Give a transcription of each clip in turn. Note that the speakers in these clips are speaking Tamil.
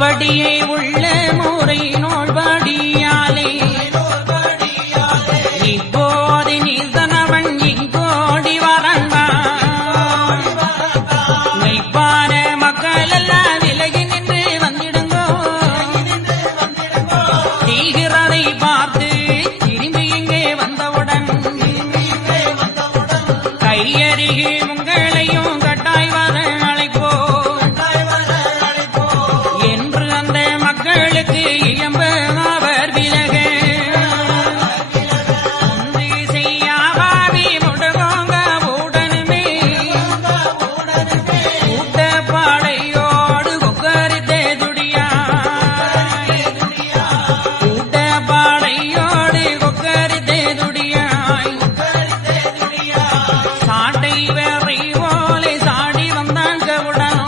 படியே உள்ள முறை நோழ்படியாலே இப்போது நீதனவன் இங்கோடி வரந்தான் மெய்ப்பான மக்கள் எல்லாம் விலகி நின்று வந்திடுங்கோ தீகிறதை பார்த்து திரும்பி இங்கே வந்தவுடன் கையருகே உங்களையும் கட்டாய் வர அழைப்போ மக்களுக்கு இயம்ப அவர் விலக செய்யாவாவி முடவோங்க உடனுமே கூட்டப்பாடையோடு கொக்கரித்தே துடியா கூட்டப்பாடையோடு கொக்கரித்தே துடியாய் சாட்டை வேறை போலே சாடி வந்தாங்க உடனோ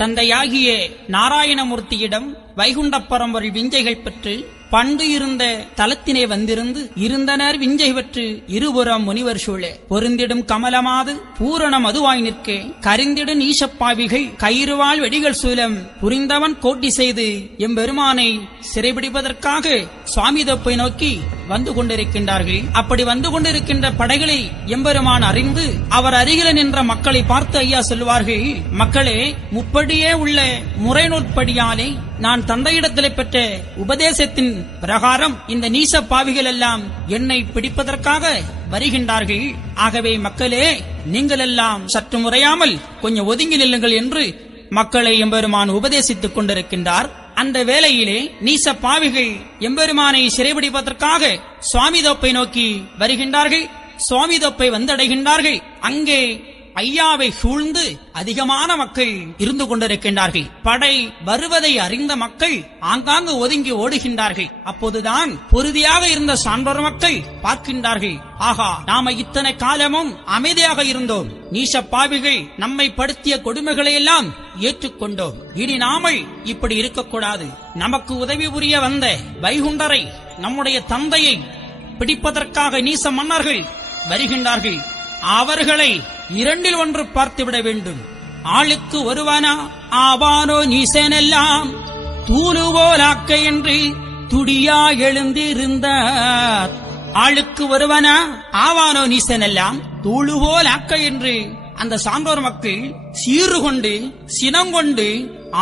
தந்தையாகிய நாராயணமூர்த்தியிடம் வைகுண்டப் பரம்பொருள் விஞ்சைகள் பெற்று பண்டு இருந்த தலத்தினை வந்திருந்து இருந்தனர் விஞ்சை பெற்று இருபுறம் முனிவர் சூழ பொருந்திடும் கமலமாது பூரண மதுவாய் நிற்க கரிந்திடும் ஈசப்பாவிகள் கயிறுவாள் வெடிகள் சூலம் புரிந்தவன் கோட்டி செய்து எம்பெருமானை சிறைபிடிப்பதற்காக சுவாமி தொப்பை நோக்கி வந்து கொண்டிருக்கின்றார்கள். அப்படி வந்து கொண்டிருக்கின்ற படைகளை எம்பெருமான் அறிந்து அவர் அருகில நின்ற மக்களை பார்த்து ஐயா சொல்வார்கள், மக்களே, முப்படியே உள்ள முறைநூற்படியாலே நான் தந்தையிடத்திலே பெற்ற உபதேசத்தின் பிரகாரம் இந்த நீச பாவிகள் எல்லாம் என்னை பிடிப்பதற்காக வருகின்றார்கள். ஆகவே மக்களே, நீங்கள் எல்லாம் சற்று முறையாமல் கொஞ்சம் ஒதுங்கி நில்லுங்கள் என்று மக்களை எம்பெருமான் உபதேசித்துக் கொண்டிருக்கின்றார். அந்த வேளையிலே நீச பாவிகள் எம்பெருமானை சிறைபிடிப்பதற்காக சுவாமி தோப்பை நோக்கி வருகின்றார்கள். சுவாமி தோப்பை வந்தடைகின்றார்கள். அங்கே ஐயாவை சூழ்ந்து அதிகமான மக்கள் இருந்து கொண்டிருக்கின்றார்கள். படை வருவதை அறிந்த மக்கள் ஆங்காங்கு ஒதுங்கி ஓடுகின்றார்கள். அப்போதுதான் பொறுதியாக இருந்த சான்றோர் மக்கள் பார்க்கின்றார்கள், ஆகா, நாம இத்தனை காலமும் அமைதியாக இருந்தோம், நீச பாவிகள் நம்மை படுத்திய கொடுமைகளை எல்லாம் ஏற்றுக்கொண்டோம், இனி நாமல் இப்படி இருக்கக்கூடாது. நமக்கு உதவி புரிய வந்த வைகுண்டரை, நம்முடைய தந்தையை பிடிப்பதற்காக நீச மன்னர்கள் வருகின்றார்கள். அவர்களை இரண்டில் ஒன்று பார்த்துவிட வேண்டும். ஆளுக்கு ஒருவனா ஆவானோ நீசனெல்லாம் தூளுவோலாக்க என்று துடியா எழுந்திருந்தார். ஆளுக்கு ஒருவனா ஆவானோ நீசனெல்லாம் தூளுவோலாக்க என்று அந்த சான்றோர் மக்கள் சீறு கொண்டு சினங்கொண்டு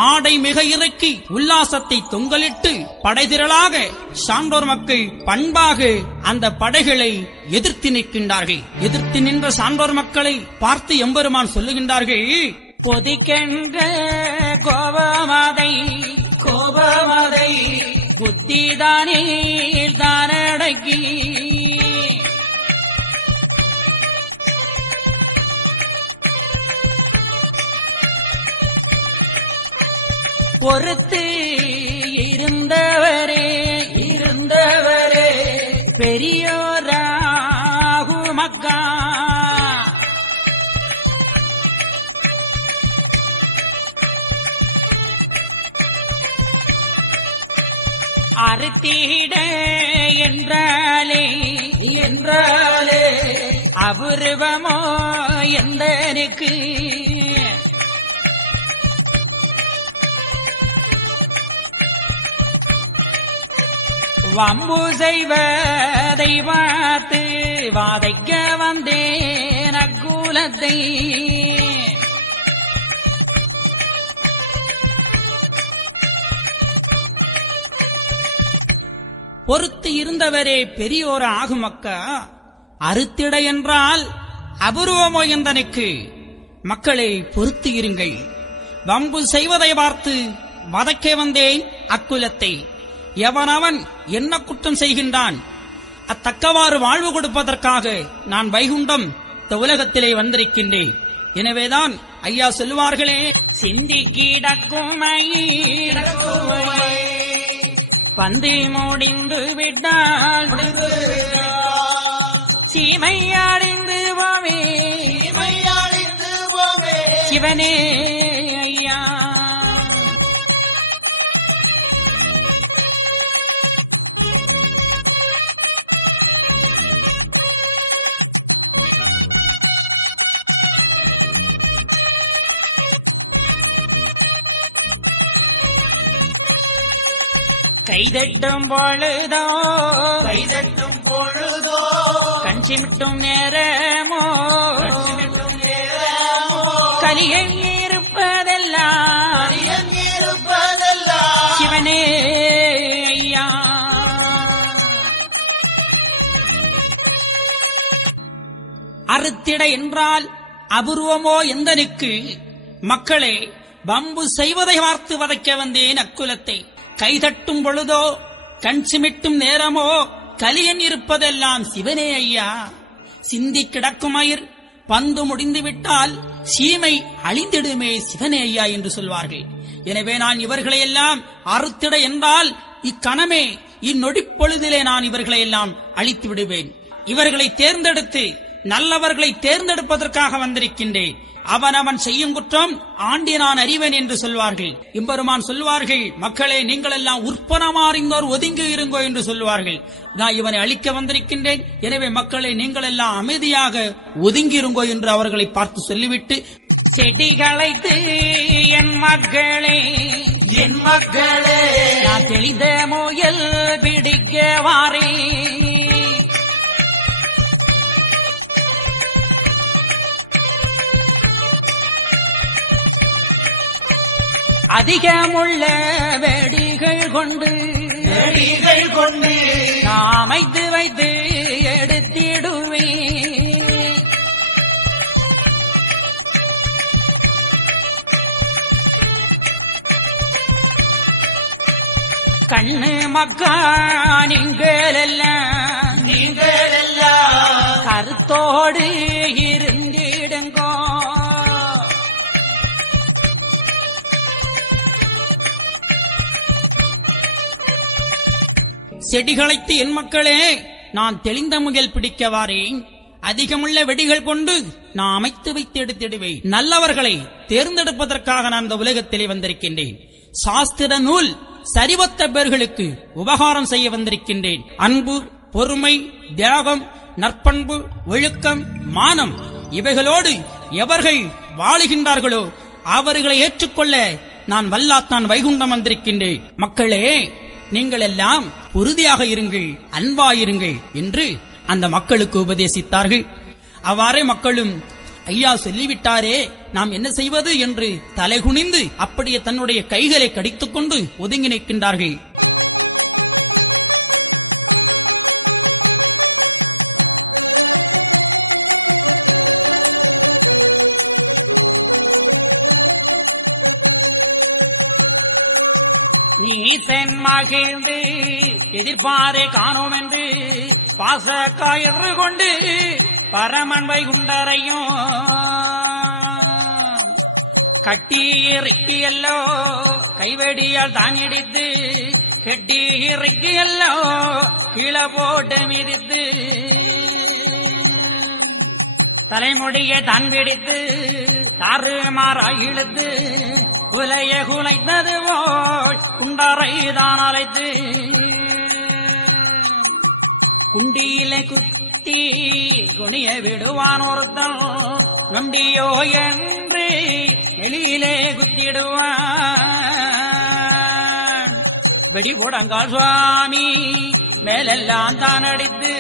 ஆடை மிக இறக்கி உல்லாசத்தை தொங்கலிட்டு படைதிரளாக சான்றோர் மக்கள் பண்பாக அந்த படைகளை எதிர்த்து நிற்கின்றார்கள். எதிர்த்து நின்ற சான்றோர் மக்களை பார்த்து எம்பெருமான் சொல்லுகின்றார்கள், பொதிக்கின்ற கோபமாதை புத்திதானே தானடக்கி பொறுத்து இருந்தவரே பெரியோராகு மக்கா அறுத்திட என்றாலே அபூர்வமோ எந்தனுக்கு வம்பு செய்வதை பார்த்து வாதைக்க வந்தேன் அக்குலத்தை. பொறுத்து இருந்தவரே பெரியோர் ஆகுமக்கா, அறுத்திட என்றால் அபூர்வமோ எந்தனுக்கு. மக்களே பொறுத்து இருங்கள். வம்பு செய்வதை பார்த்து வதைக்க வந்தேன் அக்குலத்தை. எவனவன் என்ன குற்றம் செய்கின்றான், அத்தக்கவாறு வாழ்வு கொடுப்பதற்காக நான் வைகுண்டம் இந்த உலகத்திலே வந்திருக்கின்றேன். எனவேதான் ஐயா சொல்லுவார்களே, சிந்தி கிடக்கும் பந்தி முடிந்து விட்டால் சீமையாடிந்து போவே சிவனே ஐயா. கைதட்டும் பொழுதோ கண் சிமிட்டும் நேரமோ கலியை இருப்பதெல்லாம் சிவனே ஐயா. அறுத்திட என்றால் அபூர்வமோ எந்தனுக்கு. மக்களே, வம்பு செய்வதை பார்த்து வதைக்க வந்தேன் அக்குலத்தை. கைதட்டும் பொழுதோ கண் சிமிட்டும் நேரமோ கலியன் இருப்பதெல்லாம் சிவனே ஐயா. சிந்தி கிடக்கும் மயிர் பந்து முடிந்துவிட்டால் சீமை அழிந்திடுமே சிவனே ஐயா என்று சொல்வார்கள். எனவே நான் இவர்களையெல்லாம் அறுத்திட என்றால் இக்கணமே இந்நொடிப்பொழுதிலே நான் இவர்களையெல்லாம் அழித்து விடுவேன். இவர்களை தேர்ந்தெடுத்து நல்லவர்களை தேர்ந்தெடுப்பதற்காக வந்திருக்கின்றேன். அவனவன் செய்யும் குற்றம் ஆண்டி நான் அறிவேன் என்று சொல்வார்கள். இம்பெருமான் சொல்வார்கள், மக்களே நீங்கள் எல்லாம் உற்பனமாறிந்தோர் ஒதுங்கி இருங்கோ என்று சொல்வார்கள். நான் இவனை அழிக்க வந்திருக்கின்றேன். எனவே மக்களே நீங்கள் எல்லாம் அமைதியாக ஒதுங்கி இருங்கோ என்று அவர்களை பார்த்து சொல்லிவிட்டு, செடிகளைத்து என் மக்களே நான் தெளிந்த முயல் பிடிக்க வாரே. அதிகமுள்ள வெடிகள் கொண்டு அமைத்து வைத்து எடுத்திடுவே. கண்ணு மக்கா நீங்களெல்லாம் கருத்தோடு இருந்திடுங்கோ. செடிகளைத்து என் மக்களே நான் தெளிந்த முயல் பிடிக்க வாரேன். அதிகமுள்ள வெடிகள் கொண்டு நான் அமைத்து வைத்து எடுத்திடுவேன். நல்லவர்களை தேர்ந்தெடுப்பதற்காக நான் இந்த உலகத்திலே வந்திருக்கின்றேன். சாஸ்திர நூல் சரிவத்த பேர்களுக்கு உபகாரம் செய்ய வந்திருக்கின்றேன். அன்பு, பொறுமை, தியாகம், நற்பண்பு, ஒழுக்கம், மானம் இவைகளோடு எவர்கள் வாழுகின்றார்களோ அவர்களை ஏற்றுக்கொள்ள நான் வல்லாத்தான் வைகுண்டம் வந்திருக்கின்றேன். மக்களே, நீங்கள் எல்லாம் உறுதியாக இருங்கள், அன்பாயிருங்கள் என்று அந்த மக்களுக்கு உபதேசித்தார்கள். அவ்வாறே மக்களும் ஐயா சொல்லிவிட்டாரே நாம் என்ன செய்வது என்று தலைகுனிந்து அப்படியே தன்னுடைய கைகளை கடித்துக் கொண்டு ஒதுங்கி நிற்கின்றார்கள். நீ தென் மகிழ்ந்து எதிர்பாரை காணோம் என்று பாச காயறு கொண்டு பரமன் வைகுண்டரையும் கட்டி இறக்கியல்லோ கைவெடியால் தான் இடித்து கெட்டி இறக்கியல்லோ கீழே போட்டு மிதித்து தலைமுடியை தான் பிடித்து தாறுமாறாய் இழுத்து உலைய குலைத்தது போல் குண்டரை தான் அழைத்து குண்டியிலே குத்தி குனிய விடுவான் ஒருத்தன் நொண்டியோ என்று வெளியிலே குத்திடுவான். வெடி போடங்கால் சுவாமி மேலெல்லாம் தான் அடித்து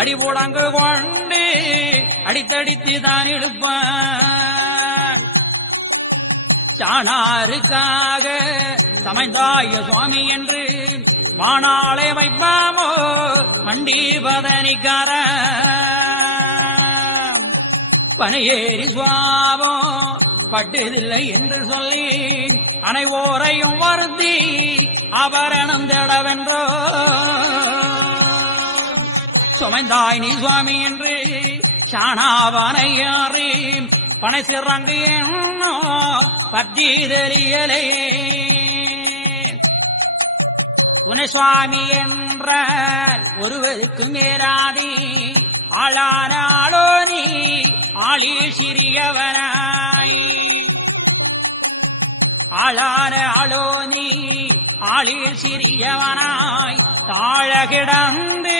அடி போடங்கு கொண்டு அடித்தடித்து தான் இழுப்பான். சாணாருக்காக சமைந்தாய சுவாமி என்று மானாளை வைப்பாமோ மண்டீபதனிக்கார பனையேறி சுவாமோ பட்டதில்லை என்று சொல்லி அனைவோரையும் வருத்தி ஆபரணம் தேடவென்றோ சுமைந்தாய் நீ சுவாமி என்று சாணாவனையாறி பனை சிறங்கு என்னோ பற்றி தெரியலே. உன சுவாமி என்ற ஒருவருக்கு மேராதி ஆளான ஆளோ நீ ஆளில் சிறியவனாய் ஆளான ஆளோ நீ ஆளில் சிறியவனாய் தாழ கிடந்து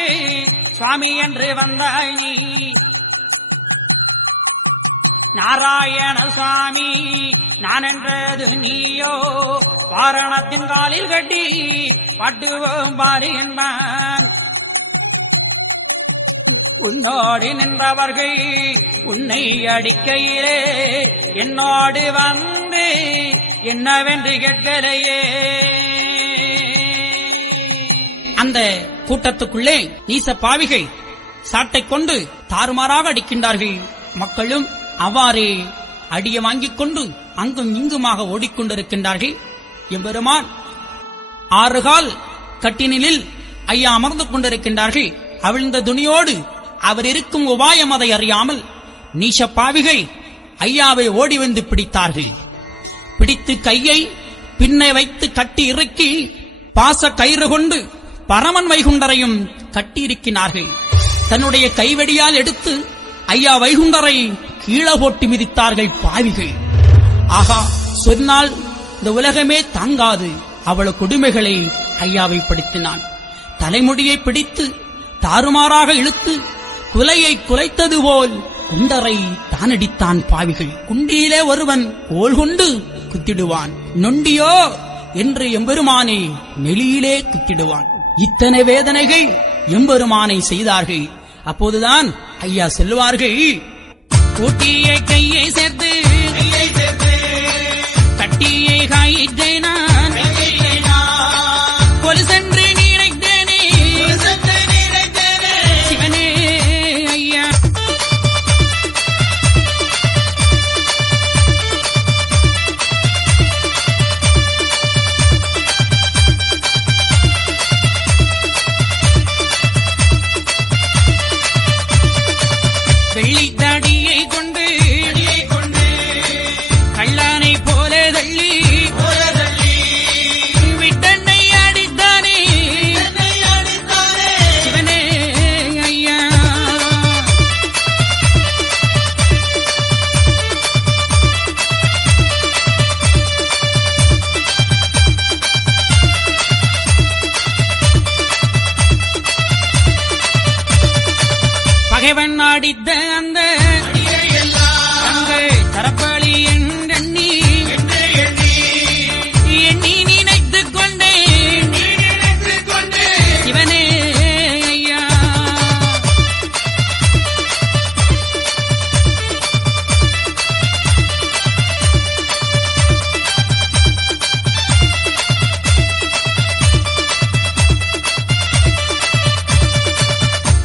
சுவாமி என்று வந்தாய் நீ. நாராயண சுவாமி நான் என்றது நீயோ வாரணத்தின் காலில் கட்டி பட்டுவோம் பாரு என்பான். உன்னோடு நின்றவர்கள் உன்னை அடிக்கையிலே என்னோடு வந்து என்னவென்று கேட்கலையே. அந்த கூட்டத்துக்குள்ளே நீச பாவிகள் சாட்டை கொண்டு தாறுமாறாக அடிக்கின்றார்கள். மக்களும் அவ்வாறே அடிய வாங்கிக் கொண்டு அங்கும் இங்குமாக ஓடிக்கொண்டிருக்கின்றார்கள். எம்பெருமான் 6 கால் கட்டினில் ஐயா அமர்ந்து கொண்டிருக்கின்றார்கள். அவிழ்ந்த துணியோடு அவர் இருக்கும் உபாயம் அதை அறியாமல் நீச பாவிகள் ஐயாவை ஓடி வந்து பிடித்தார்கள். பிடித்து கையை பின்னை வைத்து கட்டி இறுக்கி பாச கயிறு கொண்டு பரமன் வைகுண்டரையும் கட்டியிருக்கிறார்கள். தன்னுடைய கைவெடியால் எடுத்து ஐயா வைகுண்டரை கீழே போட்டு மிதித்தார்கள் பாவிகள். ஆகா, சொன்னால் இந்த உலகமே தாங்காது அவ்வளவு கொடுமைகளை ஐயாவை படுத்தினான். தலைமுடியை பிடித்து தாறுமாறாக இழுத்து குலையை குலைத்தது போல் குண்டரை தானடித்தான் பாவிகள். குண்டியிலே ஒருவன் கோல் கொண்டு குத்திடுவான், நொண்டியோ என்று எம்பெருமானை நெளியிலே குத்திடுவான். இத்தனை வேதனைகள் எம்பெருமானை செய்தார்கள். அப்போதுதான் ஐயா சொல்லுவார்கள், கூட்டிய கையை சேர்த்து கட்டியை காயிற்றே நான் கொலு சென்று நினைத்தேனே சிவனே ஐயா. வெள்ளித்தடியை கொண்டு கள்ளானை போல தள்ளி விட்டன்னை அடித்தானே சிவனே ஐயா. பகைவன் அடித்த அந்த தரப்பளி எண்ணி எண்ணி நினைத்துக் கொண்டேன் சிவனே ஐயா.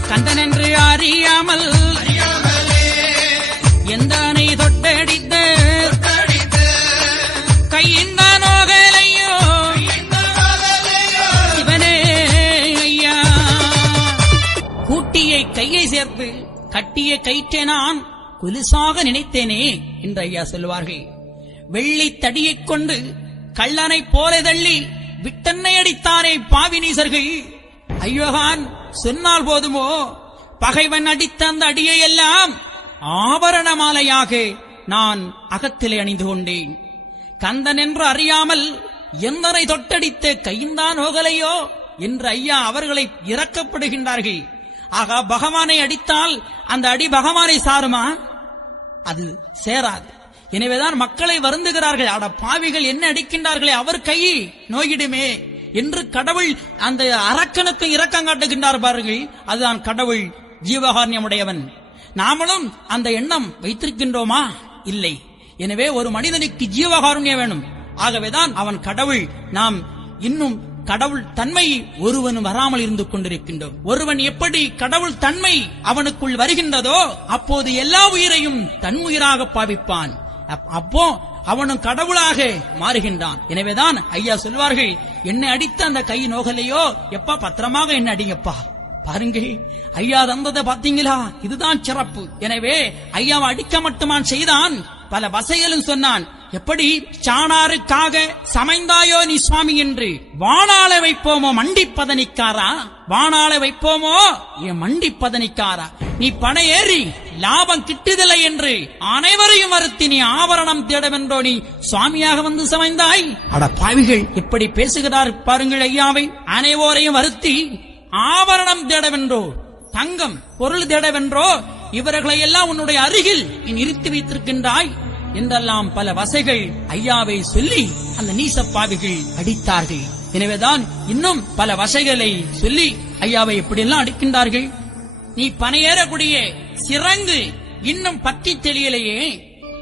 கந்தன் என்று அறியாமல் எந்தானை தொட்டடித்த கையிந்த நோகலையோ சிவனே ஐயா. கூட்டியை கையை சேர்த்து கட்டிய கயிற்றை நான் குலுசாக நினைத்தேனே என்று ஐயா சொல்லுவார்கள். வெள்ளி தடியைக் கொண்டு கள்ளனை போல தள்ளி விட்டன்னை அடித்தானே பாவினீசர்கள். ஐயோகான் சொன்னால் போதுமோ, பகைவன் அடித்த அந்த அடியை எல்லாம் ஆபரண மாலையாக நான் அகத்திலே அணிந்து கொண்டேன். கந்தன் என்று அறியாமல் எந்தனை தொட்டடித்த கைந்தான் ஓகலையோ என்று ஐயா அவர்களை இறக்கப்படுகின்றார்கள். ஆகா, பகவானை அடித்தால் அந்த அடி பகவானை சாருமா? அது சேராது. எனவேதான் மக்களை வருந்துகிறார்கள். அட பாவிகள் என்ன அடிக்கின்றார்களே, அவர் கை நோயிடுமே என்று கடவுள் அந்த அரக்கனுக்கு இரக்கம் காட்டுகின்றார் பாருங்கள். அதுதான் கடவுள் ஜீவகாருண்யமுடையவன். நாமளும் அந்த எண்ணம் வைத்திருக்கின்றோமா? இல்லை. எனவே ஒரு மனிதனுக்கு ஜீவகாருண்யம் வேணும். ஆகவேதான் அவன் கடவுள். நாம் இன்னும் கடவுள் தன்மை ஒருவனும் வராமல் இருந்து கொண்டிருக்கின்றோம். ஒருவன் எப்படி கடவுள் தன்மை அவனுக்குள் வருகின்றதோ அப்போது எல்லா உயிரையும் தன் உயிராக பாவிப்பான். அப்போ அவனும் கடவுளாக மாறுகின்றான். எனவேதான் ஐயா சொல்வார்கள், என்னை அடித்த அந்த கை நோகலையோ, எப்பா பத்திரமாக என்ன அடிங்கப்பா. பாருங்கள், ஐயா தந்ததை பாத்தீங்களா? இதுதான் சிறப்பு. எனவே ஐயாவை அடிக்க மட்டுமான் செய்தான், பல வசைகளும் சொன்னான். எப்படி சாணாருக்காக சமைந்தாயோ நீ சுவாமி என்று வாணாள வைப்போமோ மண்டிப்பதனிக்காரா, வாணாள வைப்போமோ என் மண்டிப்பதனிக்காரா, நீ பணை ஏறி லாபம் கிட்டுதலை என்று அனைவரையும் மறுத்து நீ ஆபரணம் தேடவென்றோ நீ சுவாமியாக வந்து சமைந்தாய். அட பாவிகள், எப்படி பேசுகிறார் பாருங்கள் ஐயாவை. அனைவரையும் வருத்தி ஆபரணம் தேடவென்றோ, தங்கம் பொருள் தேடவென்றோ இவர்களை எல்லாம் உன்னுடைய அருகில் நீ நிறுத்தி வைத்திருக்கின்றாய் என்றெல்லாம் பல வசைகள் ஐயாவை சொல்லி அந்த நீசப்பாவிகள் அடித்தார்கள். எனவேதான் இன்னும் பல வசைகளை சொல்லி ஐயாவை எப்படியெல்லாம் அடிக்கின்றார்கள். நீ பனையேறக்கூடிய சிறங்கு இன்னும் பற்றி தெளியலையே,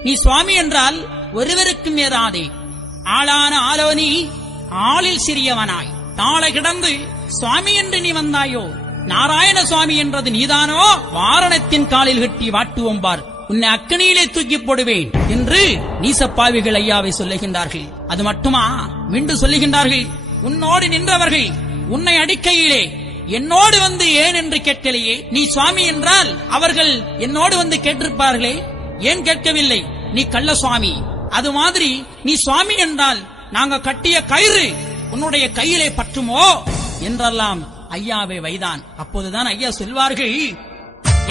நீ சுவாமி என்றால் ஒருவருக்கும் ஏறாதே. ஆளான ஆலோனி ஆளில் சிறியவனாய் நாளை கிடந்து சுவாமி என்று நீ வந்தாயோ, நாராயண சுவாமி என்றது நீதானோ, வாரணத்தின் காலில் கட்டி வாட்டுவோம் பார், உன்னை அக்கனியிலே தூக்கி போடுவேன் என்று நீசப்பாவிகள் ஐயாவை சொல்லுகின்றார்கள். அது மட்டுமா, மீண்டும் சொல்லுகின்றார்கள், உன்னோடு நின்றவர்கள் உன்னை அடிக்கையிலே என்னோடு வந்து ஏன் என்று கேட்கலையே. நீ சுவாமி என்றால் அவர்கள் என்னோடு வந்து கேட்டிருப்பார்களே, ஏன் கேட்கவில்லை? நீ கள்ள சுவாமி. அது மாதிரி நீ சுவாமி என்றால் நாங்க கட்டிய கயிறு உன்னுடைய கையிலே பற்றுமோ என்றெல்லாம் ஐயாவை வைதான். அப்போதுதான் ஐயா சொல்வார்கள்,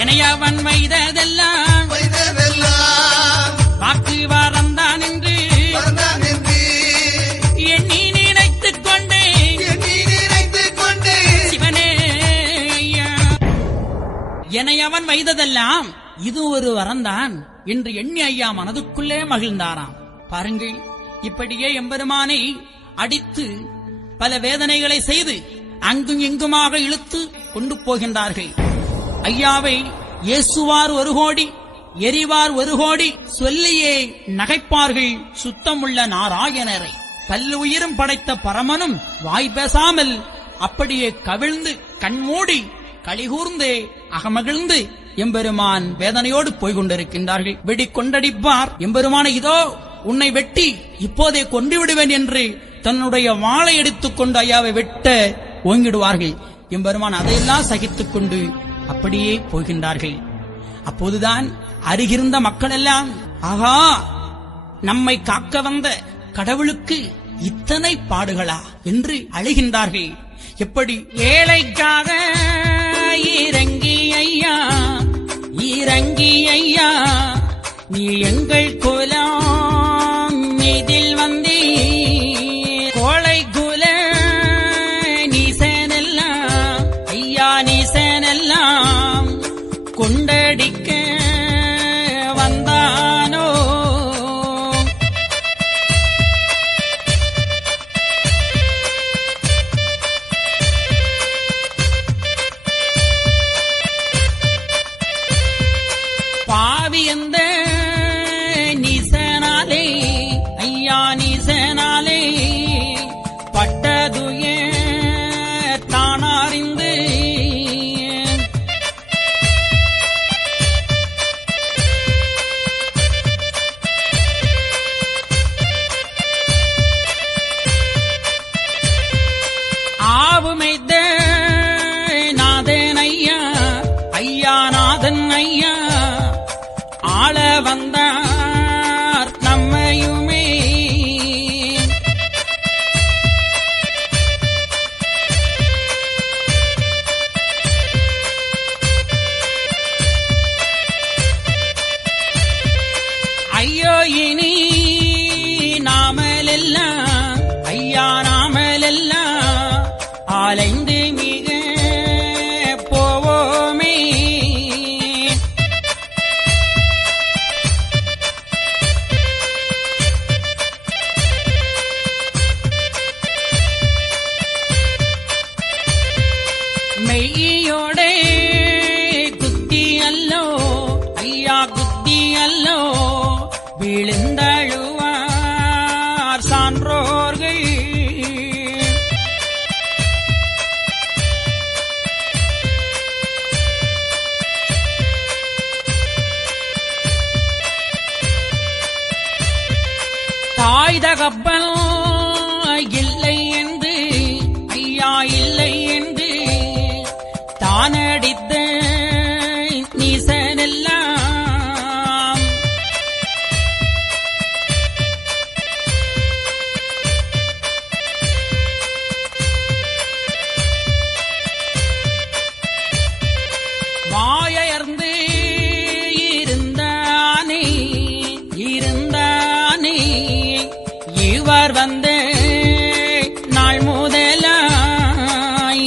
எனையவன் வைததெல்லாம் வாக்கு வாரந்தான் என்று எண்ணி நினைத்துக் கொண்டே சிவனே ஐயா, எனையவன் வைததெல்லாம் இது ஒரு வரந்தான் என்று எண்ணி ஐயா மனதுக்குள்ளே மகிழ்ந்தாராம். பாருங்கள், இப்படியே எம்பெருமானை அடித்து பல வேதனைகளை செய்து அங்கும் இங்குமாக இழுத்து கொண்டு போகின்றார்கள். ஐயாவை ஏசுவார் 1 கோடி, எரிவார் 1 கோடி சொல்லியே நகைப்பார்கள் சுத்தமுள்ள நாராயணரை. பல்லு உயிரும் படைத்த பரமனும் வாய் பேசாமல் அப்படியே கவிழ்ந்து கண்மூடி களிகூர்ந்தே அகமகிழ்ந்து எம்பெருமான் வேதனையோடு போய்கொண்டிருக்கின்றார்கள். வெடி கொண்டடிப்பார் எம்பெருமான, இதோ உன்னை வெட்டி இப்போதே கொண்டு விடுவேன் என்று தன்னுடைய வாளை எடுத்துக் கொண்டு ஐயாவை வெட்ட ஓங்கிடுவார்கள். எம்பெருமான் அதையெல்லாம் சகித்துக் கொண்டு அப்படியே போகின்றார்கள். அப்போதுதான் அருகிருந்த மக்கள் எல்லாம், ஆகா, நம்மை காக்க வந்த கடவுளுக்கு இத்தனை பாடுகளா என்று அழுகின்றார்கள். எப்படி ஏழைக்காக இறங்கி ஐயா, இறங்கி ஐயா, நீ எங்கள் குலம் இதில் வந்தே, கோளை குல நீசனெல்லாம் ஐயா, நீசனெல்லாம் கொண்டடிக்க வந்தானோ. பாவி எந்த நீசன கையோடே குத்தி அல்லோ ஐயா குத்தி அல்லோ விழுந்தழுவார் சான்றோர்கள். தாய் தகப்பன் இல்லை என்று ஐயா இல்லை என்று தானடித்த நீசனெல்லாம் வாயர்ந்து இருந்தானே இருந்தானே இவர் வந்த நாள் முதலாய்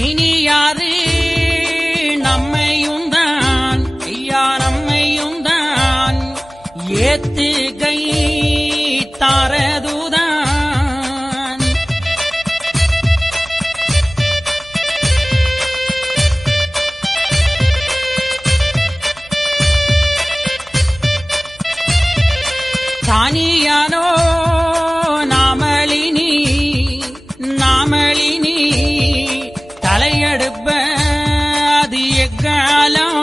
இனி யாரு நம்மையும் தான் ஐயா நம்மையும் தான் ஏத்து கை தாரதுதான். தானியானோ நாமளினி நாமளினி தலையெடுப்ப அது எக்காலம்.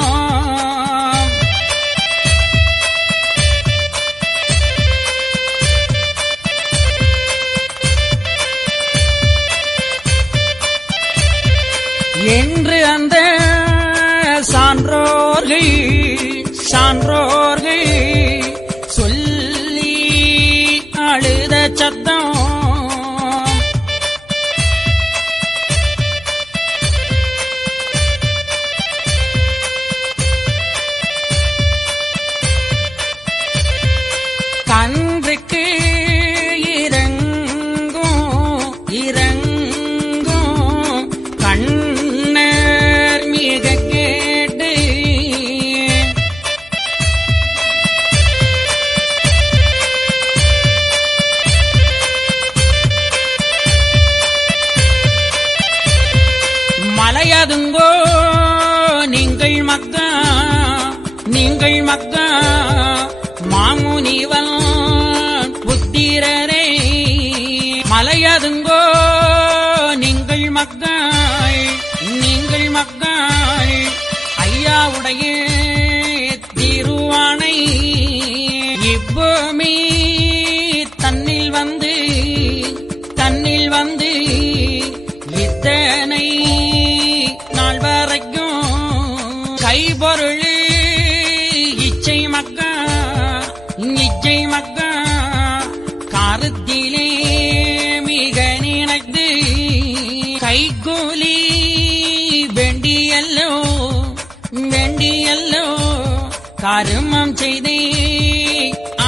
என்று அந்த சான்றோர்கள் சான்றோர்கள் சொல்லி அழுத சத்தம் கன்றுக்கு இறங்கும் இறங்கும் கண்ணர் மிக கேட்டு மலையதுங்கோ நீங்கள் மக்கா நீங்கள் மக்கா மாமுனிவன் புத்திரரே. மலையதுங்கோ நீங்கள் மக்கள் நீங்கள் மக்கள் ஐயாவுடைய திருவானை இப்போமே தன்னில் வந்து இத்தனை நாள் வரைக்கும் கைபொருள் இச்சை மக்கா இச்சை மக்கா காரத்திலே மிக நினைத்து கைகூலி வேண்டியல்லோ வேண்டியல்லோ கருமம் செய்தே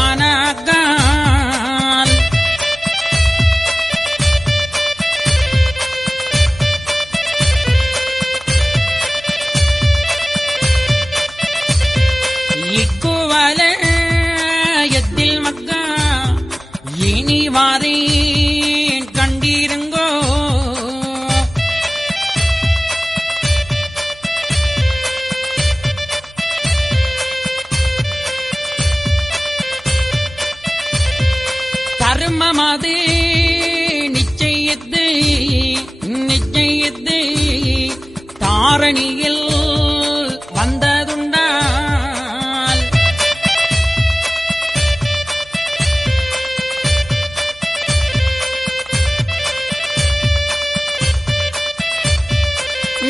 ஆனாக்கால். இக்குவலயத்தில் மக்கா இனி வாரேன் கண்டிருங்கோ. கர்மமாது நிச்சயித்து நிச்சயித்து தாரணியில் வந்ததுண்டால்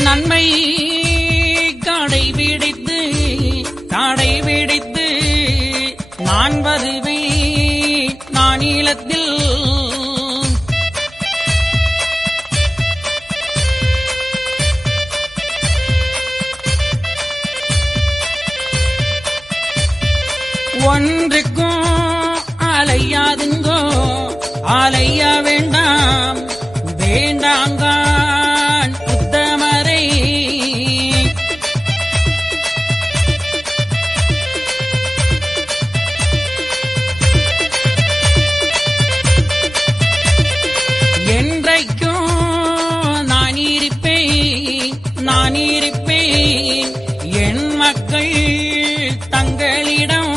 நன்மை கடைபிடித்து கடைபிடித்து நான் வருவேன் நானிலத்தில். ஒன்றுக்கும் அலையாதுங்கோ அலைய வேண்டாம் வேண்டாங்கான் உத்தமரை. இருப்பேன் என் மக்கள் தங்களிடம்.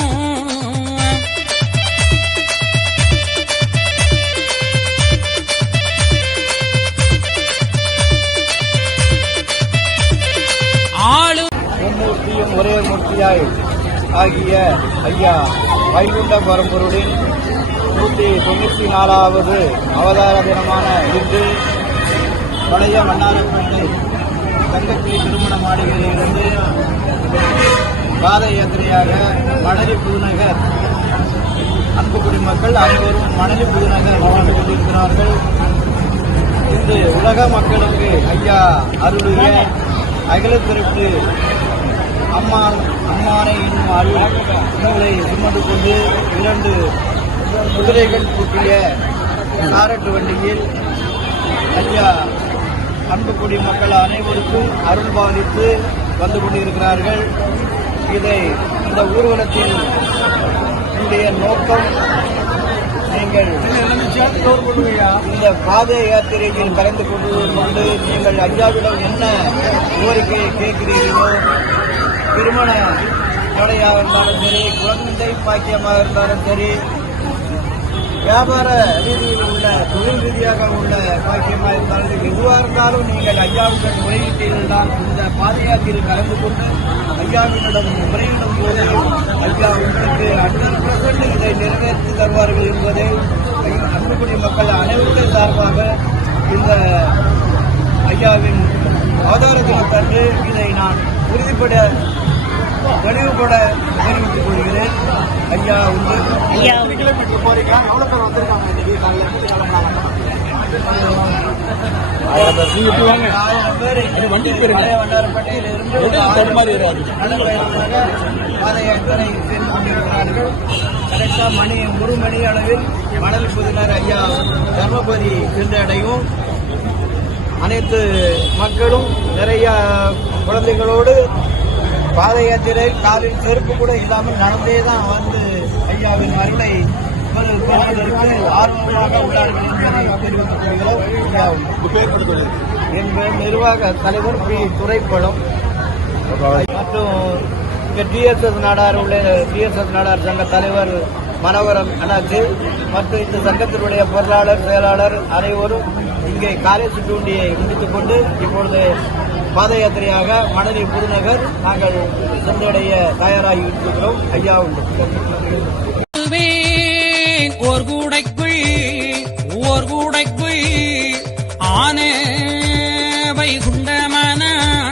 மும்மூர்த்தியும் ஒரே மூர்த்தியாய் ஆகிய ஐயா வைகுண்ட பரம்பொருளின் 194வது அவதார தினமான இன்று பழைய மன்னாரப்பேட்டை தங்கத்திரி திருமண மாளிகையிலிருந்து பாத யாத்திரையாக மணலி புதுநகர் அன்பு குடிமக்கள் அனைவரும் மணலி புதுநகர் வாழ்ந்து கொண்டிருக்கிறார்கள். இன்று உலக மக்களுக்கு ஐயா அருளிய அகிலத்திற்கு அம்மானை என்னும் அருள் நூலை சுமந்து கொண்டு 2 குதிரைகள் பூட்டிய சாரட்டு வண்டியில் ஐயா அன்புக்குடி மக்கள் அனைவருக்கும் அருள் பாலித்து வந்து கொண்டிருக்கிறார்கள். இந்த ஊர்வலத்தில் நோக்கம் நீங்கள் இந்த பாத யாத்திரையில் கலந்து கொண்டு நீங்கள் ஐயாவிடம் என்ன கோரிக்கையை கேட்கிறீர்களோ, திருமண தடையாக இருந்தாலும் சரி, குழந்தை பாக்கியமாக இருந்தாலும் சரி, வியாபார ரீதியில் உள்ள தொழில் ரீதியாக உள்ள பாக்கியமாக இருந்தாலும் எதுவாக இருந்தாலும் நீங்கள் ஐயாவுடன் முறையிட்டீர்கள் இந்த பாத யாத்திரையில் கலந்து கொண்டு ஐயாவினிடம் முறையிடும் போது ஐயா உங்களுக்கு 100% இதை நிறைவேற்றி தருவார்கள் என்பதை அன்புக்குடி மக்கள் அனைவருடைய சார்பாக இந்த ஐயாவின் அவதார தினத்தன்று இதை நான் உறுதிப்பட தெளிவுபட தெரிவித்துக் கொள்கிறேன். ஐயா உண்டு. ஐயா கிலோமீட்டர் போறீங்க, எவ்வளவு பேர் வந்திருக்காங்க இன்னைக்கு பாத யாத்திரை சென்று கொண்டிருக்கிறார்கள். கரெக்டா மணி 1 மணி அளவில் மணல் புதுநகர் ஐயா தர்மபுரி சென்றடையும். அனைத்து மக்களும் நிறைய குழந்தைகளோடு பாத யாத்திரை காலில் செருப்பு கூட இல்லாமல் நடந்தே தான் வந்து ஐயாவின் அருளை பெறுவதற்கு ஆர்வமாக உள்ளார்கள் எங்கள் நிர்வாக தலைவர் பி. துரைப்பழம் மற்றும் டிஎஸ்எஸ் நாடார் உள்ள டிஎஸ்எஸ் நாடார் சங்க தலைவர் மனோகரன் அண்ணாச்சி மற்றும் இந்த சங்கத்தினுடைய பொருளாளர் செயலாளர் அனைவரும் இங்கே காலை சுற்றுண்டியை முடித்துக் கொண்டு இப்பொழுது பாத யாத்திரையாக மணலி புதுநகர் நாங்கள் சென்றடைய தயாராகி இருக்கிறோம். ஐயா உண்டு. ஓர் கூடைக்குள் ஆன வைகுண்டமனாய்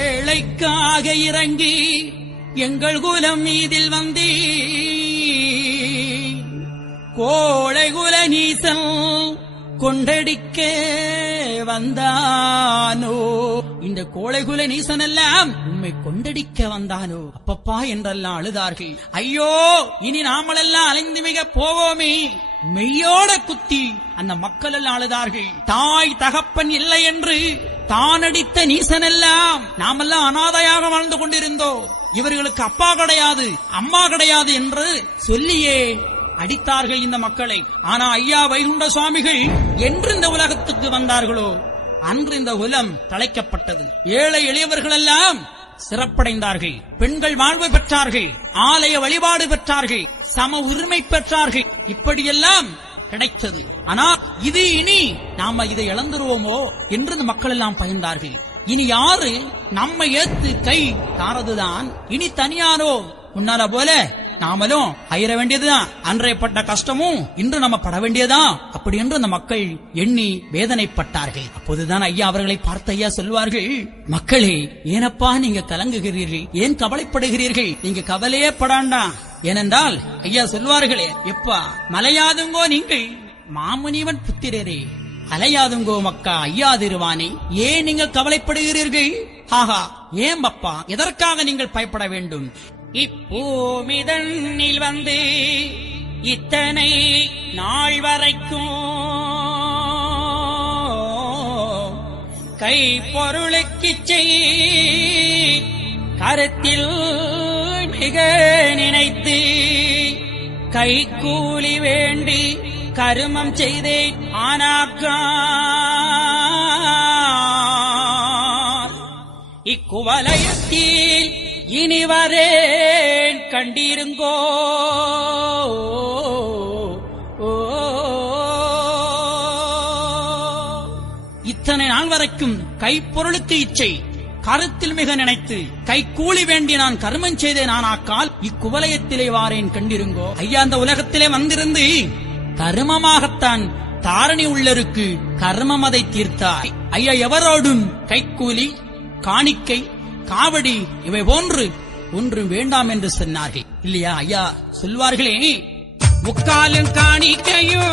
ஏழைக்காக இறங்கி எங்கள் குலம் மீதில் வந்தே கோழை குல நீசல் கொண்டடிக்க வந்தானோ. இந்த கோழைகுல நீசன் எல்லாம் உண்மை கொண்டடிக்க வந்தானோ அப்பப்பா என்றெல்லாம் அழுதார்கள். ஐயோ, இனி நாமளெல்லாம் அலைந்து மிக போவோமே. மெய்யோட குத்தி அந்த மக்கள் எல்லாம் அழுதார்கள். தாய் தகப்பன் இல்லை என்று தானடித்த நீசன் எல்லாம் நாமெல்லாம் அனாதையாக வாழ்ந்து கொண்டிருந்தோம். இவர்களுக்கு அப்பா கிடையாது, அம்மா கிடையாது என்று சொல்லியே அடித்தார்கள் இந்த மக்களை. ஆனா ஐயா வைகுண்ட சுவாமிகள் என்று இந்த உலகத்துக்கு வந்தார்களோ அன்று இந்த உலம் தழைக்கப்பட்டது. ஏழை எளியவர்கள் எல்லாம் சிறப்படைந்தார்கள். பெண்கள் வாழ்வு பெற்றார்கள், ஆலய வழிபாடு பெற்றார்கள், சம உரிமை பெற்றார்கள். இப்படியெல்லாம் கிடைத்தது. ஆனா இது இனி நாம இதை இழந்துருவோமோ என்று இந்த மக்கள் எல்லாம் பயந்தார்கள். இனி யாரு நம்மை ஏத்து கை தாரதுதான். இனி தனியாரோ முன்னால போல நாமளும் அயிர வேண்டியதுதான். அன்றையப்பட்ட கஷ்டமும் இன்று நம்ம பட வேண்டியதுதான். அப்படி என்று அந்த மக்கள் எண்ணி வேதனைப்பட்டார்கள். அப்போதுதான் ஐயா அவர்களை பார்த்த ஐயா சொல்வார்கள், மக்களே, ஏனப்பா நீங்க கலங்குகிறீர்கள், ஏன் கவலைப்படுகிறீர்கள்? நீங்க கவலையே படாண்டா. ஏனென்றால் ஐயா சொல்வார்களே, எப்பா மலையாதுங்கோ நீங்கள் மாமுனிவன் புத்திரரே, அலையாதுங்கோ மக்கா ஐயா திருவானே, ஏன் நீங்கள் கவலைப்படுகிறீர்கள்? ஆஹா, ஏன் அப்பா, எதற்காக நீங்கள் பயப்பட வேண்டும்? இப்பூமிதனில் வந்து இத்தனை நாள் வரைக்கும் கை பொருளுக்கு செய் கருத்தில் கடுக நினைத்து கைக்கூலி வேண்டி கருமம் செய்தே ஆனாக்கால் இக்குவலயத்தில் இனி வரேன் கண்டிருங்கோ. இத்தனை நாள் வரைக்கும் கைப்பொருளுக்கு இச்சை, கருத்தில் மிக நினைத்து கைக்கூலி வேண்டி நான் கர்மம் செய்தேன் ஆனாக்கால் இக்குவலயத்திலே வாரேன் கண்டிருங்கோ. ஐயா, அந்த உலகத்திலே வந்திருந்து கர்மமாகத்தான் தாரணி உள்ளருக்கு கர்மம் அதை தீர்த்தாய். ஐயா, எவரோடும் கைக்கூலி, காணிக்கை, காவடி இவை போன்று ஒன்று வேண்டாம் என்று சொன்னார்கள் இல்லையா? ஐயா சொல்வார்களே, முக்காலும் காணிக்கையும்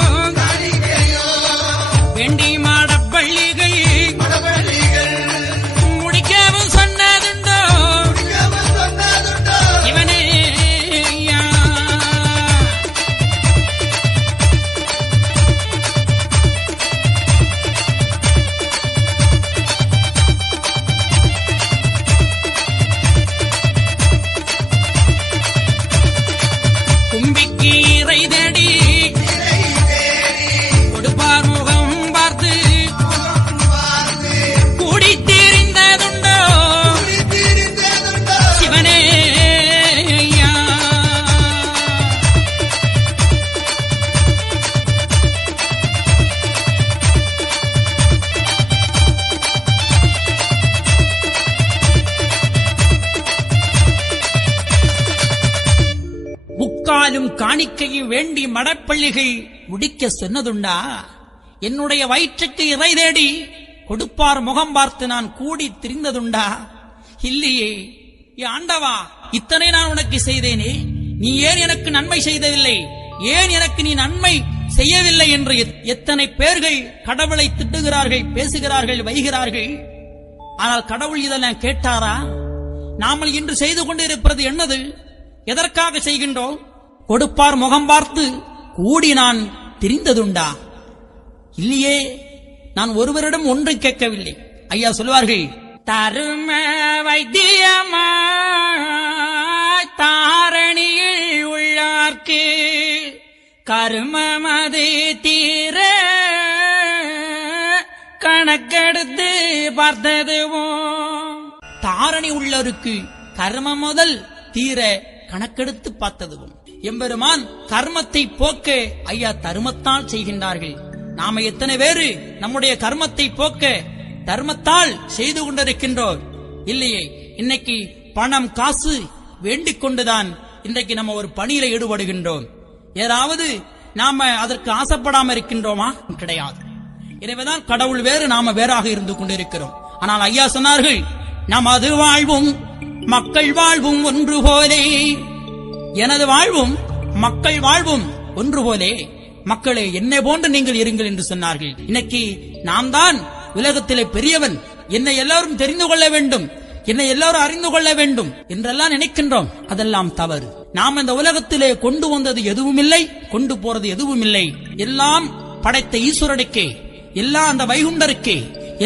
வேண்டி மாடப்பள்ளிகள் முடிக்கவும் சொன்னதுண்டோ இவனே ஐயா. கும்பிக்கு இறை தேடி கொடுப்பார் முகம் பார்த்து கூடி தீர்ந்ததுண்டோ சிவனே ஐயா. முக்காலும் காணிக்கையும் வேண்டி மடப்பள்ளிகை முடிக்க சொன்னதுண்டா? என்னுடைய வயிற்றுக்கு இறை தேடி கொடுப்பார் முகம் பார்த்து நான் கூடி திரிந்ததுண்டா? இல்லையே. ஆண்டவா, இத்தனை நான் உனக்கு செய்தேனே, நீ ஏன் எனக்கு நன்மை செய்ததில்லை, ஏன் எனக்கு நீ நன்மை செய்யவில்லை என்று எத்தனை பேர்கள் கடவுளை திட்டுகிறார்கள், பேசுகிறார்கள், வைகிறார்கள். ஆனால் கடவுள் இதெல்லாம் கேட்டாரா? நாமல் இன்று செய்து கொண்டிருப்பது என்னது? எதற்காக செய்கின்றோம்? கொடுப்பார் முகம் பார்த்து கூடி நான் திரிந்ததுண்டா? இல்லையே. நான் ஒருவரிடம் ஒன்றை கேட்கவில்லை. ஐயா சொல்வார்கள், தரும வைத்தியமாய் தாரணியில் உள்ளார்க்கு கருமமது தீர கணக்கெடுத்து பார்த்ததுவோ. தாரணி உள்ளவருக்கு கர்மம் முதல் தீர கணக்கெடுத்து பார்த்ததுவும். எம்பெருமான் கர்மத்தை போக்க ஐயா தர்மத்தால் செய்கின்றார்கள். நாம எத்தனை பேரு நம்முடைய கர்மத்தை போக்க தர்மத்தால் செய்து கொண்டிருக்கின்றோம் இல்லையே? இன்னைக்கு பணம் காசு வேண்டிக் கொண்டுதான் இன்றைக்கு நம்ம ஒரு பணியில ஈடுபடுகின்றோம். ஏதாவது நாம அதற்கு ஆசைப்படாம இருக்கின்றோமா? கிடையாது. எனவேதான் கடவுள் வேறு, நாம வேறாக இருந்து கொண்டிருக்கிறோம். ஆனால் ஐயா சொன்னார்கள், நமது வாழ்வும் மக்கள் வாழ்வும் ஒன்று போலே. எனது வாழ்வும் மக்கள் வாழ்வும் ஒன்று போலே. மக்களே, என்னை போன்று நீங்கள் இருங்கள் என்று சொன்னார்கள். இன்னைக்கு நாம் தான் உலகத்திலே பெரியவன், என்னை எல்லாரும் தெரிந்து கொள்ள வேண்டும், என்னை எல்லாரும் அறிந்து கொள்ள வேண்டும் என்றெல்லாம் நினைக்கின்றோம். அதெல்லாம் தவறு. நாம் இந்த உலகத்திலே கொண்டு வந்தது எதுவும் இல்லை, கொண்டு போறது எதுவும் இல்லை. எல்லாம் படைத்த ஈஸ்வரனுக்கே, எல்லாம் அந்த வைகுண்டருக்கே,